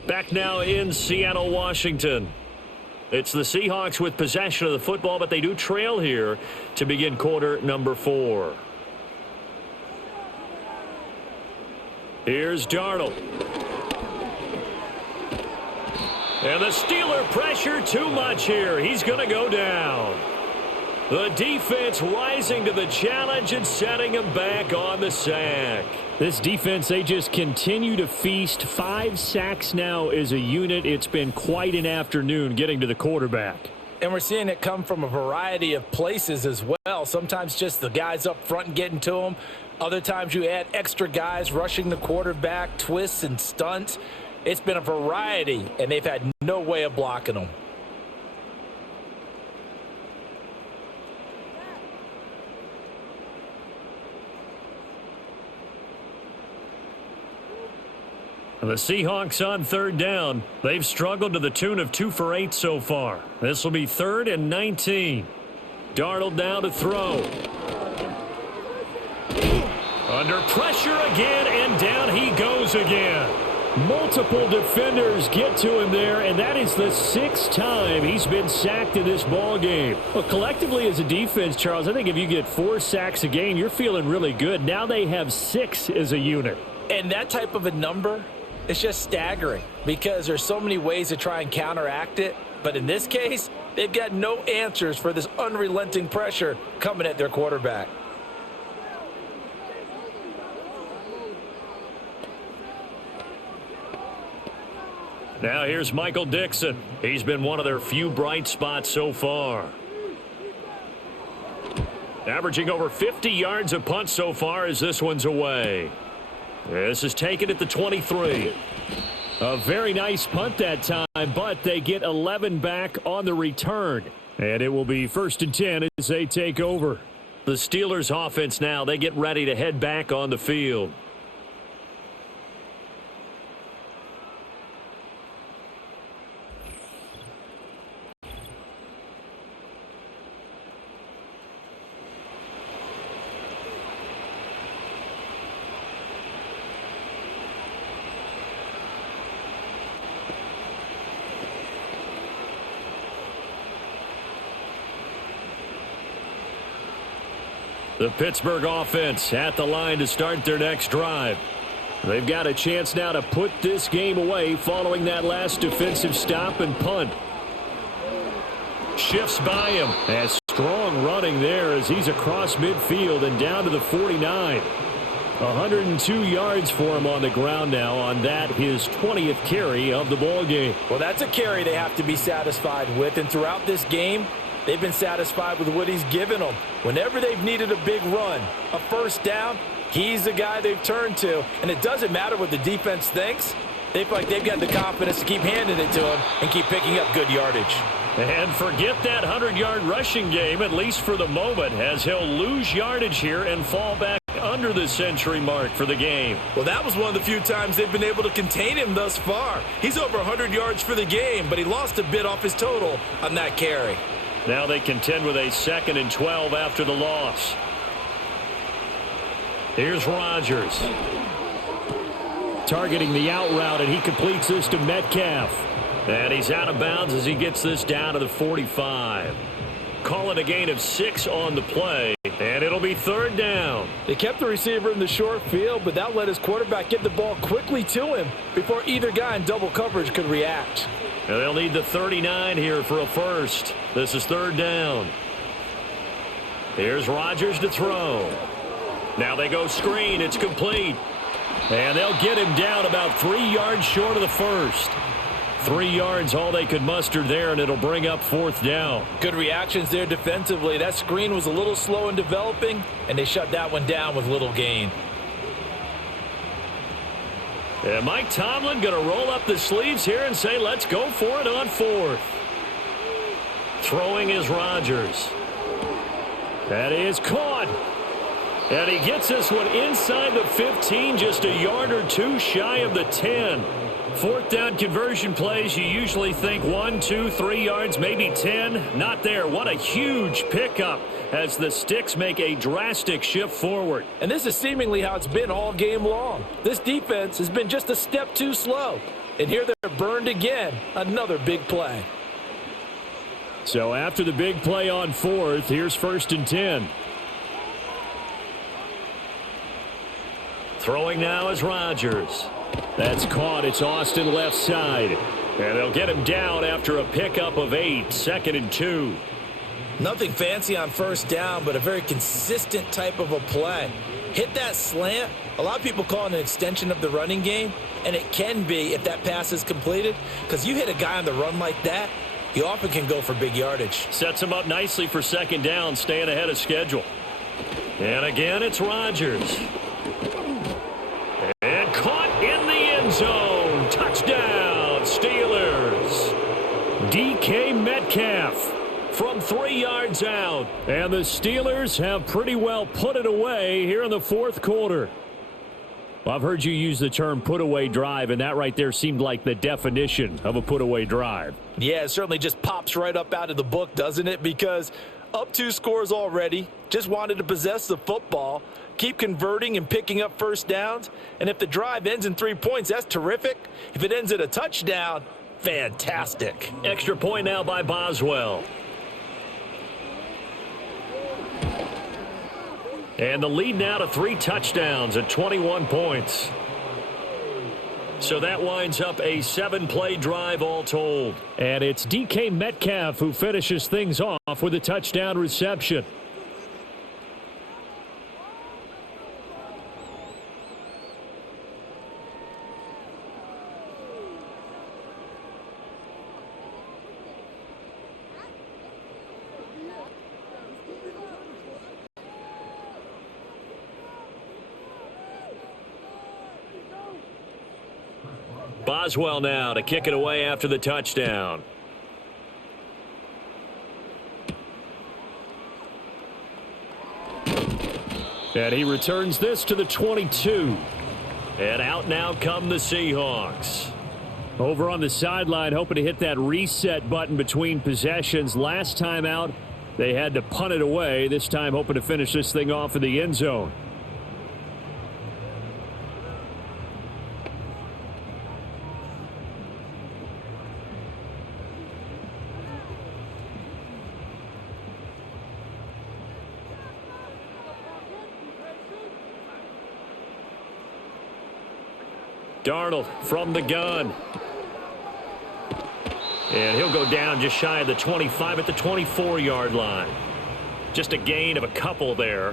Back now in Seattle, Washington. It's the Seahawks with possession of the football, but they do trail here to begin quarter number 4. Here's Darnold. And the Steeler pressure too much here. He's going to go down. The defense rising to the challenge and setting him back on the sack. This defense, they just continue to feast. 5 sacks now as a unit. It's been quite an afternoon getting to the quarterback. And we're seeing it come from a variety of places as well. Sometimes just the guys up front and getting to them. Other times you add extra guys rushing the quarterback, twists and stunts. It's been a variety, and they've had no way of blocking them. The Seahawks on third down. They've struggled to the tune of 2 for 8 so far. This will be 3rd and 19. Darnold down to throw. Under pressure again, and down he goes again. Multiple defenders get to him there, and that is the 6th time he's been sacked in this ball game. Well, collectively as a defense, Charles, I think if you get 4 sacks a game, you're feeling really good. Now they have 6 as a unit. And that type of a number, it's just staggering because there's so many ways to try and counteract it. But in this case, they've got no answers for this unrelenting pressure coming at their quarterback. Now here's Michael Dixon. He's been one of their few bright spots so far. Averaging over 50 yards a punt so far as this one's away. This is taken at the 23. A very nice punt that time, but they get 11 back on the return. And it will be 1st and 10 as they take over. The Steelers offense now, they get ready to head back on the field. The Pittsburgh offense at the line to start their next drive. They've got a chance now to put this game away following that last defensive stop and punt. Shifts by him. And strong running there as he's across midfield and down to the 49. 102 yards for him on the ground now on that, his 20th carry of the ball game. Well, that's a carry they have to be satisfied with. And throughout this game, they've been satisfied with what he's given them. Whenever they've needed a big run, a first down, he's the guy they've turned to. And it doesn't matter what the defense thinks. They feel like they've got the confidence to keep handing it to him and keep picking up good yardage. And forget that 100-yard rushing game, at least for the moment, as he'll lose yardage here and fall back under the century mark for the game. Well, that was one of the few times they've been able to contain him thus far. He's over 100 yards for the game, but he lost a bit off his total on that carry. Now they contend with a 2nd and 12 after the loss. Here's Rodgers. Targeting the out route, and he completes this to Metcalf. And he's out of bounds as he gets this down to the 45. Call it a gain of 6 on the play, and it'll be third down. They kept the receiver in the short field, but that let his quarterback get the ball quickly to him before either guy in double coverage could react. And they'll need the 39 here for a first. This is third down. Here's Rodgers to throw. Now they go screen. It's complete. And they'll get him down about 3 yards short of the first. 3 yards all they could muster there, and it'll bring up fourth down. Good reactions there defensively. That screen was a little slow in developing, and they shut that one down with little gain. And Mike Tomlin going to roll up the sleeves here and say, let's go for it on fourth. Throwing is Rodgers. That is caught. And he gets this one inside the 15, just a yard or two shy of the 10. Fourth down conversion plays, you usually think 1, 2, 3 yards, maybe 10. Not there. What a huge pickup as the Sticks make a drastic shift forward. And this is seemingly how it's been all game long. This defense has been just a step too slow. And here they're burned again. Another big play. So after the big play on fourth, here's first and 10. Throwing now is Rodgers. That's caught. It's Austin left side. And they'll get him down after a pickup of 8. Second and 2. Nothing fancy on first down, but a very consistent type of a play. Hit that slant. A lot of people call it an extension of the running game, and it can be if that pass is completed, because you hit a guy on the run like that, you often can go for big yardage. Sets him up nicely for second down, staying ahead of schedule. And again, it's Rodgers. And caught in the end zone. Touchdown, Steelers. DK Metcalf from 3 yards out. And the Steelers have pretty well put it away here in the fourth quarter. Well, I've heard you use the term put-away drive, and that right there seemed like the definition of a put-away drive. Yeah, it certainly just pops right up out of the book, doesn't it? Because up 2 scores already, just wanted to possess the football, keep converting and picking up first downs. And if the drive ends in 3 points, that's terrific. If it ends in a touchdown, fantastic. Extra point now by Boswell. And the lead now to 3 touchdowns at 21 points. So that winds up a 7-play drive all told. And it's DK Metcalf who finishes things off with a touchdown reception. Boswell now to kick it away after the touchdown. And he returns this to the 22. And out now come the Seahawks. Over on the sideline, hoping to hit that reset button between possessions. Last time out, they had to punt it away. This time hoping to finish this thing off in the end zone. Darnold from the gun. And he'll go down just shy of the 25 at the 24-yard line. Just a gain of a couple there.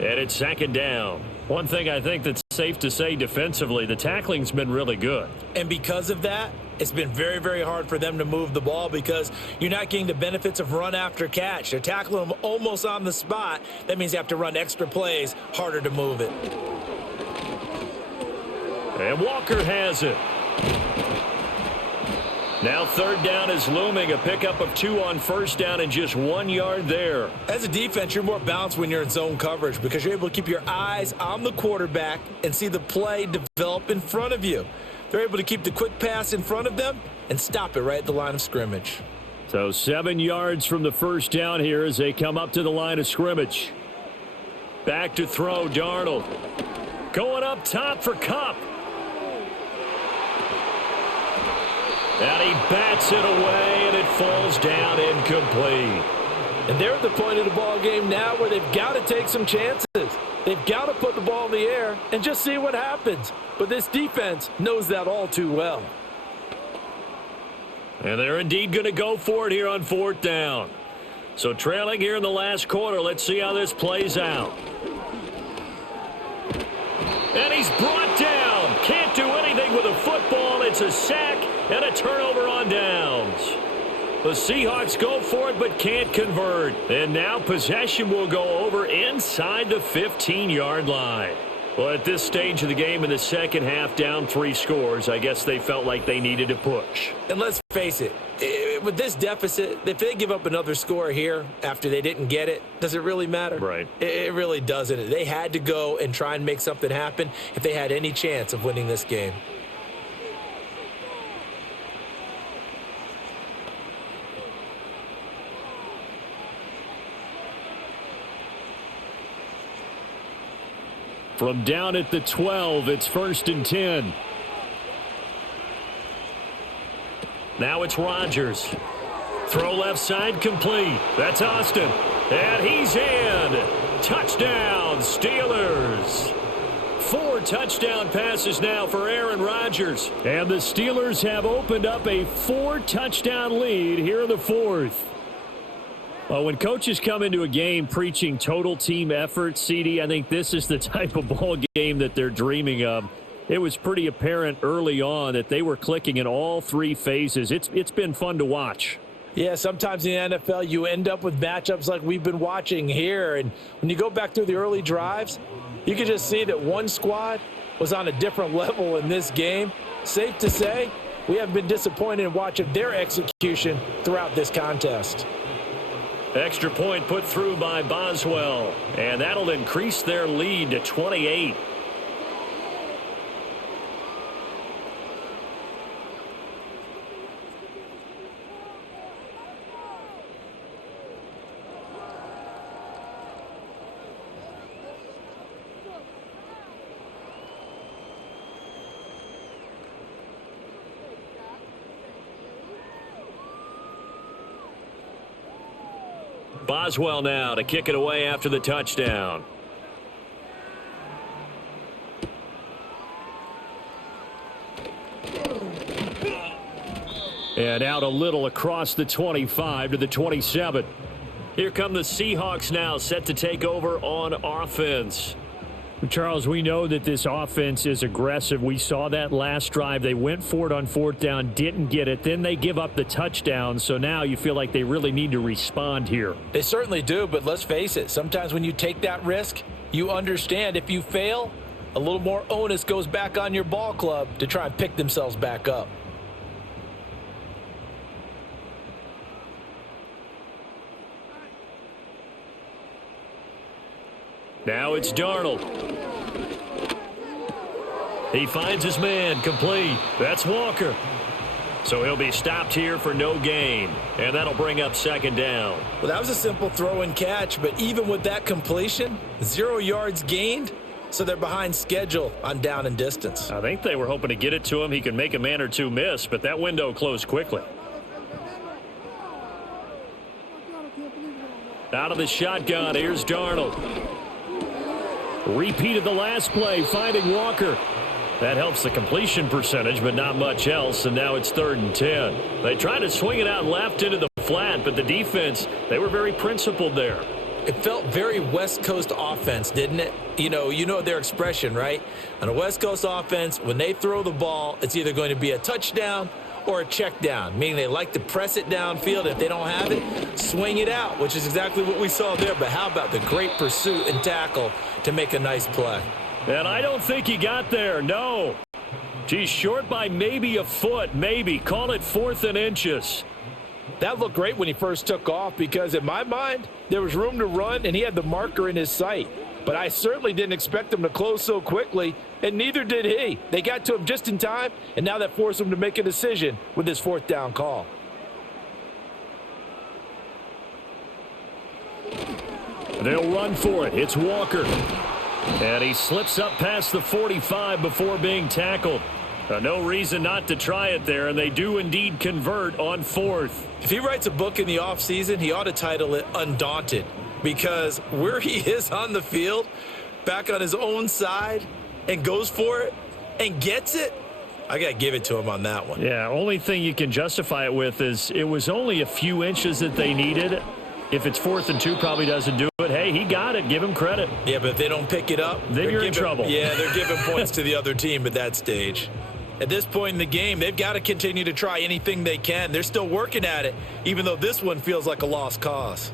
And it's second down. One thing I think that's safe to say defensively, the tackling's been really good. And because of that, it's been very, very hard for them to move the ball because you're not getting the benefits of run after catch. They're tackling them almost on the spot. That means you have to run extra plays, harder to move it. And Walker has it. Now third down is looming. A pickup of 2 on first down and just 1 yard there. As a defense, you're more balanced when you're in zone coverage because you're able to keep your eyes on the quarterback and see the play develop in front of you. They're able to keep the quick pass in front of them and stop it right at the line of scrimmage. So 7 yards from the first down here as they come up to the line of scrimmage. Back to throw, Darnold. Going up top for Kupp. And he bats it away, and it falls down incomplete. And they're at the point of the ball game now where they've got to take some chances. They've got to put the ball in the air and just see what happens. But this defense knows that all too well. And they're indeed going to go for it here on 4th down. So trailing here in the last quarter, let's see how this plays out. And he's brought down. Can't do anything with a football. It's a sack and a turnover on downs. The Seahawks go for it but can't convert. And now possession will go over inside the 15-yard line. Well, at this stage of the game in the second half, down 3 scores, I guess they felt like they needed to push. And let's face it, with this deficit, if they give up another score here after they didn't get it, does it really matter? Right. It really doesn't. They had to go and try and make something happen if they had any chance of winning this game. From down at the 12, it's 1st and 10. Now it's Rodgers. Throw left side complete. That's Austin. And he's in. Touchdown, Steelers. 4 touchdown passes now for Aaron Rodgers. And the Steelers have opened up a 4-touchdown lead here in the 4th. Well, when coaches come into a game preaching total team effort, CD, I think this is the type of ball game that they're dreaming of. It was pretty apparent early on that they were clicking in all 3 phases. It's been fun to watch. Yeah, sometimes in the NFL you end up with matchups like we've been watching here. And when you go back through the early drives, you can just see that one squad was on a different level in this game. Safe to say, we have been disappointed in watching their execution throughout this contest. Extra point put through by Boswell, and that'll increase their lead to 28. Boswell now to kick it away after the touchdown. And out a little across the 25 to the 27. Here come the Seahawks now, set to take over on offense. Charles, we know that this offense is aggressive. We saw that last drive. They went for it on 4th down, didn't get it. Then they give up the touchdown. So now you feel like they really need to respond here. They certainly do, but let's face it. Sometimes when you take that risk, you understand if you fail, a little more onus goes back on your ball club to try and pick themselves back up. Now it's Darnold. He finds his man, complete. That's Walker. So he'll be stopped here for no gain. And that'll bring up 2nd down. Well, that was a simple throw and catch, but even with that completion, 0 yards gained, so they're behind schedule on down and distance. I think they were hoping to get it to him. He could make a man or two miss, but that window closed quickly. Out of the shotgun, here's Darnold. Repeated the last play, finding Walker. That helps the completion percentage, but not much else, and now it's 3rd and 10. They tried to swing it out left into the flat, but the defense, they were very principled there. It felt very West Coast offense, didn't it? You know their expression, right? On a West Coast offense, when they throw the ball, it's either going to be a touchdown or a check down, meaning they like to press it downfield. If they don't have it, swing it out, which is exactly what we saw there. But how about the great pursuit and tackle to make a nice play? And I don't think he got there, no. He's short by maybe a foot, maybe. Call it 4th and inches. That looked great when he first took off because, in my mind, there was room to run and he had the marker in his sight. But I certainly didn't expect him to close so quickly, and neither did he. They got to him just in time, and now that forced him to make a decision with his 4th down call. They'll run for it. It's Walker. And he slips up past the 45 before being tackled. No reason not to try it there, and they do indeed convert on 4th. If he writes a book in the offseason, he ought to title it Undaunted, because where he is on the field, back on his own side, and goes for it and gets it, I got to give it to him on that one. Yeah, only thing you can justify it with is it was only a few inches that they needed. If it's 4th and 2, probably doesn't do it. Hey, he got it. Give him credit. Yeah, but if they don't pick it up, then you're in trouble. Yeah, they're giving points to the other team at that stage. At this point in the game, they've got to continue to try anything they can. They're still working at it, even though this one feels like a lost cause.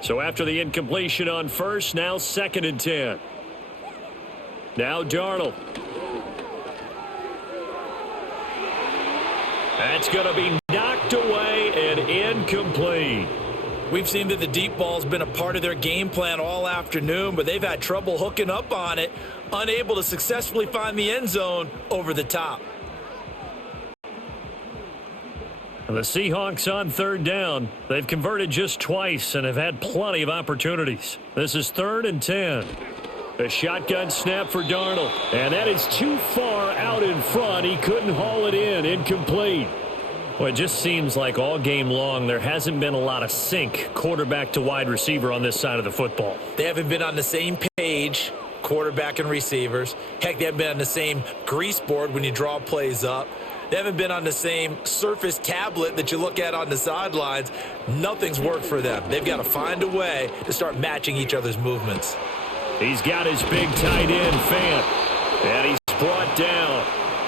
So after the incompletion on 1st, now 2nd and 10. Now Darnold. That's going to be knocked away and incomplete. We've seen that the deep ball's been a part of their game plan all afternoon, but they've had trouble hooking up on it, unable to successfully find the end zone over the top. The Seahawks on 3rd down. They've converted just twice and have had plenty of opportunities. This is 3rd and 10. A shotgun snap for Darnold. And that is too far out in front. He couldn't haul it in. Incomplete. Well, it just seems like all game long there hasn't been a lot of sync quarterback to wide receiver on this side of the football. They haven't been on the same page, quarterback and receivers. Heck, they haven't been on the same grease board when you draw plays up. They haven't been on the same Surface tablet that you look at on the sidelines. Nothing's worked for them. They've got to find a way to start matching each other's movements. He's got his big tight end, Fant, and he's brought down.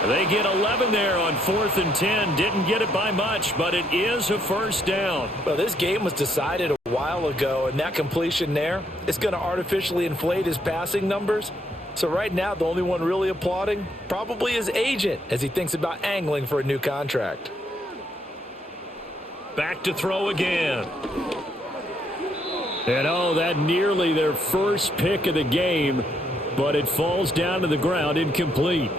They get 11 there on 4th and 10. Didn't get it by much, but it is a 1st down. Well, this game was decided a while ago, and that completion there is going to artificially inflate his passing numbers. So right now, the only one really applauding probably his agent as he thinks about angling for a new contract. Back to throw again. And oh, that nearly their first pick of the game, but it falls down to the ground, incomplete.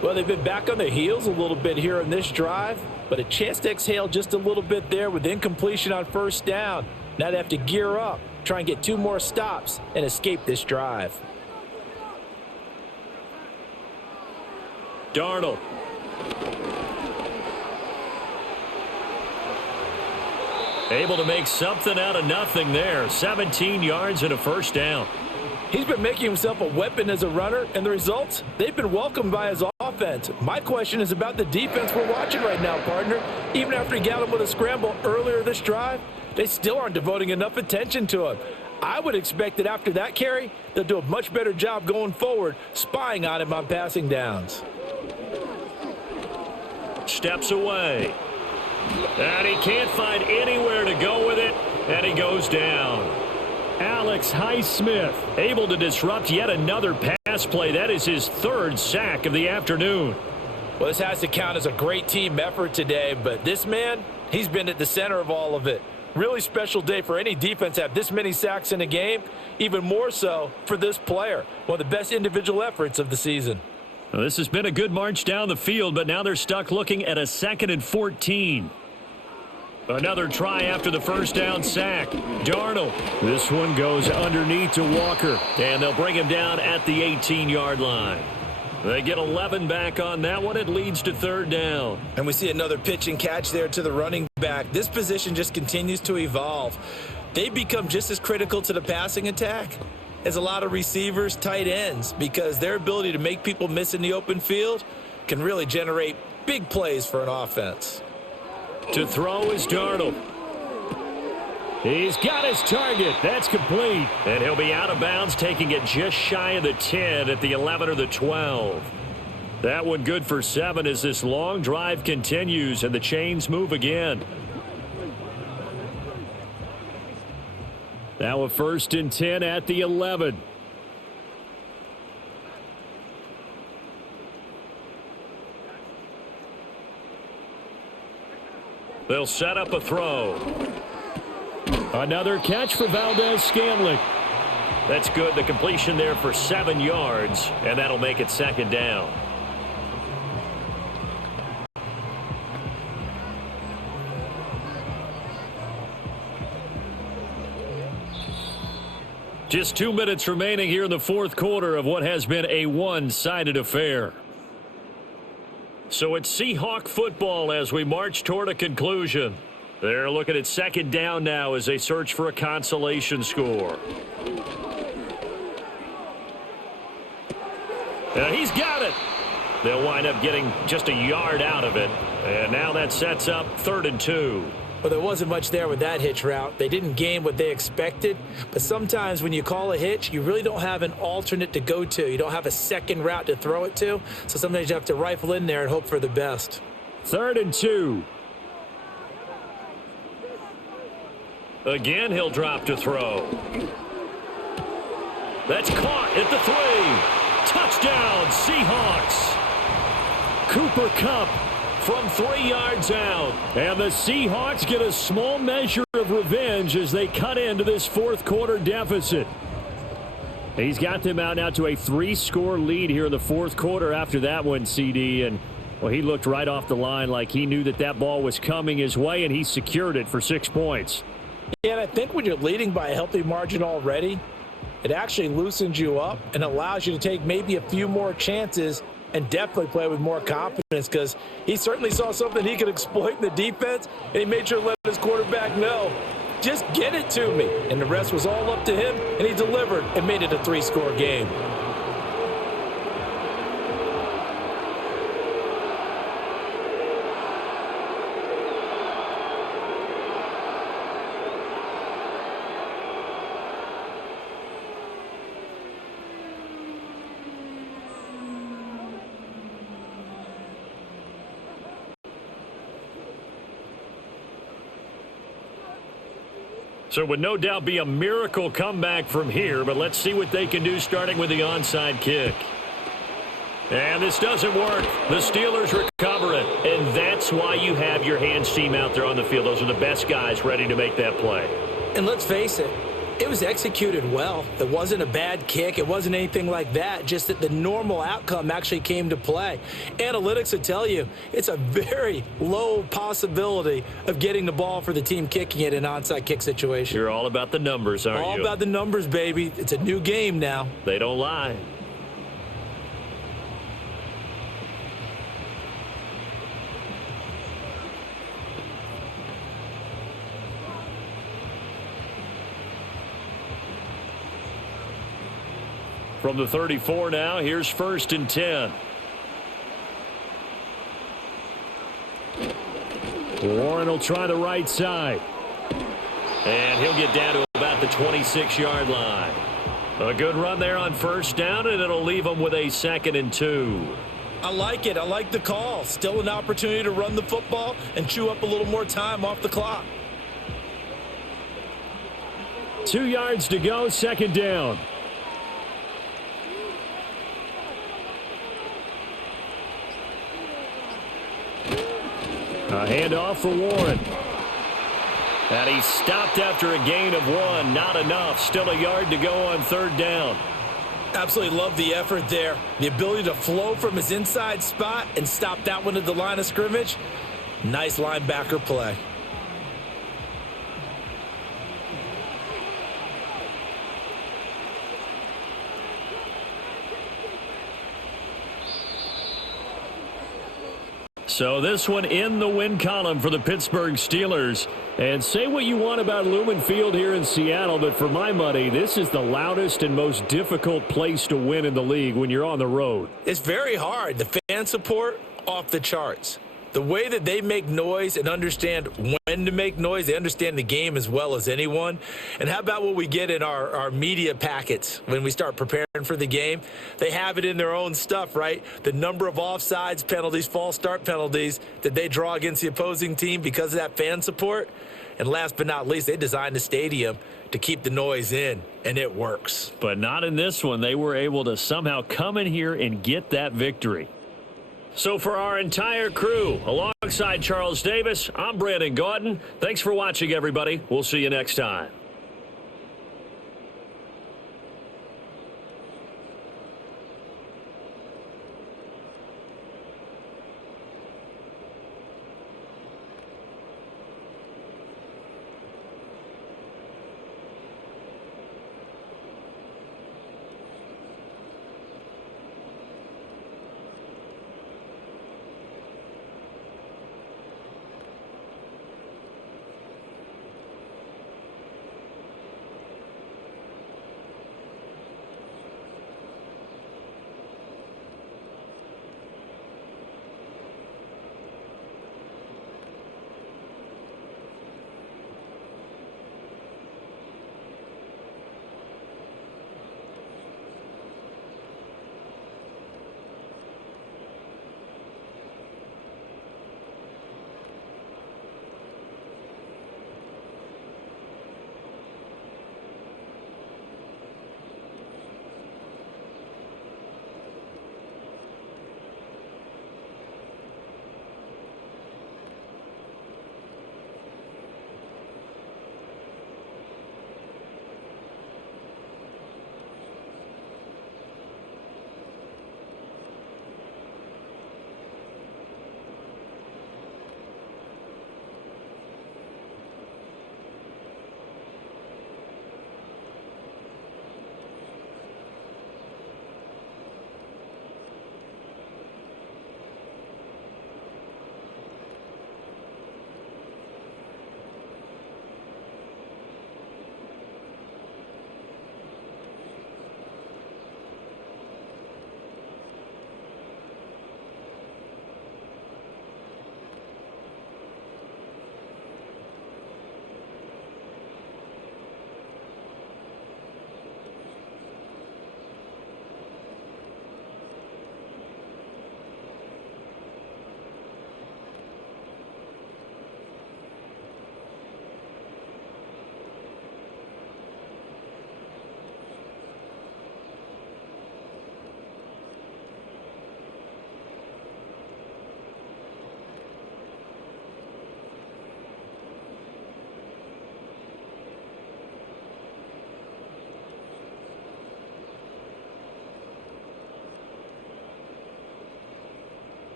Well, they've been back on their heels a little bit here in this drive, but a chance to exhale just a little bit there with incompletion on 1st down. Now they have to gear up, try and get 2 more stops and escape this drive. Darnold. Able to make something out of nothing there. 17 yards and a 1st down. He's been making himself a weapon as a runner, and the results, they've been welcomed by his offense. My question is about the defense we're watching right now, partner. Even after he got him with a scramble earlier this drive, they still aren't devoting enough attention to him. I would expect that after that carry, they'll do a much better job going forward, spying on him on passing downs. Steps away. And he can't find anywhere to go with it, and he goes down. Alex Highsmith able to disrupt yet another pass play. That is his 3rd sack of the afternoon. Well, this has to count as a great team effort today, but this man, he's been at the center of all of it. Really special day for any defense to have this many sacks in a game, even more so for this player. One of the best individual efforts of the season. Well, this has been a good march down the field, but now they're stuck looking at a 2nd and 14. Another try after the 1st down sack. Darnold. This one goes underneath to Walker, and they'll bring him down at the 18-yard line. They get 11 back on that one. It leads to 3rd down. And we see another pitch and catch there to the running back. This position just continues to evolve. They've become just as critical to the passing attack as a lot of receivers, tight ends, because their ability to make people miss in the open field can really generate big plays for an offense. To throw is Darnold. He's got his target. That's complete. And he'll be out of bounds, taking it just shy of the 10 at the 11 or the 12. That one good for 7 as this long drive continues and the chains move again. Now a 1st and 10 at the 11. They'll set up a throw. Another catch for Valdez-Scantling. That's good. The completion there for 7 yards, and that'll make it 2nd down. Just 2 minutes remaining here in the fourth quarter of what has been a one-sided affair. So it's Seahawk football as we march toward a conclusion. They're looking at second down now as they search for a consolation score. He's got it. They'll wind up getting just a yard out of it. And now that sets up 3rd and 2. Well, there wasn't much there with that hitch route. They didn't gain what they expected. But sometimes when you call a hitch, you really don't have an alternate to go to. You don't have a second route to throw it to. So sometimes you have to rifle in there and hope for the best. 3rd and 2. Again, he'll drop to throw. That's caught at the 3. Touchdown, Seahawks. Cooper Kupp from 3 yards out. And the Seahawks get a small measure of revenge as they cut into this fourth quarter deficit. He's got them out now to a 3-score lead here in the fourth quarter after that one, CD. And, well, he looked right off the line like he knew that that ball was coming his way, and he secured it for 6 points. Yeah, and I think when you're leading by a healthy margin already, it actually loosens you up and allows you to take maybe a few more chances and definitely play with more confidence, because he certainly saw something he could exploit in the defense, and he made sure to let his quarterback know, just get it to me. And the rest was all up to him, and he delivered and made it a 3-score game. So it would no doubt be a miracle comeback from here, but let's see what they can do starting with the onside kick. And this doesn't work. The Steelers recover it, and that's why you have your hands team out there on the field. Those are the best guys ready to make that play. And let's face it, it was executed well. It wasn't a bad kick. It wasn't anything like that, just that the normal outcome actually came to play. Analytics would tell you it's a very low possibility of getting the ball for the team kicking it in an onside kick situation. You're all about the numbers, aren't you? All about the numbers, baby. It's a new game now. They don't lie. From the 34 now, here's 1st and 10. Warren will try the right side. And he'll get down to about the 26-yard line. A good run there on 1st down, and it'll leave them with a 2nd and 2. I like it. I like the call. Still an opportunity to run the football and chew up a little more time off the clock. 2 yards to go, 2nd down. A handoff for Warren. And he stopped after a gain of 1. Not enough. Still a yard to go on 3rd down. Absolutely love the effort there. The ability to flow from his inside spot and stop that one at the line of scrimmage. Nice linebacker play. So this one in the win column for the Pittsburgh Steelers. And say what you want about Lumen Field here in Seattle, but for my money, this is the loudest and most difficult place to win in the league when you're on the road. It's very hard. The fan support, off the charts. The way that they make noise and understand when to make noise, they understand the game as well as anyone. And how about what we get in our media packets when we start preparing for the game? They have it in their own stuff, right? The number of offsides penalties, false start penalties that they draw against the opposing team because of that fan support. And last but not least, they designed the stadium to keep the noise in, and it works. But not in this one. They were able to somehow come in here and get that victory. So for our entire crew, alongside Charles Davis, I'm Brandon Gautin. Thanks for watching, everybody. We'll see you next time.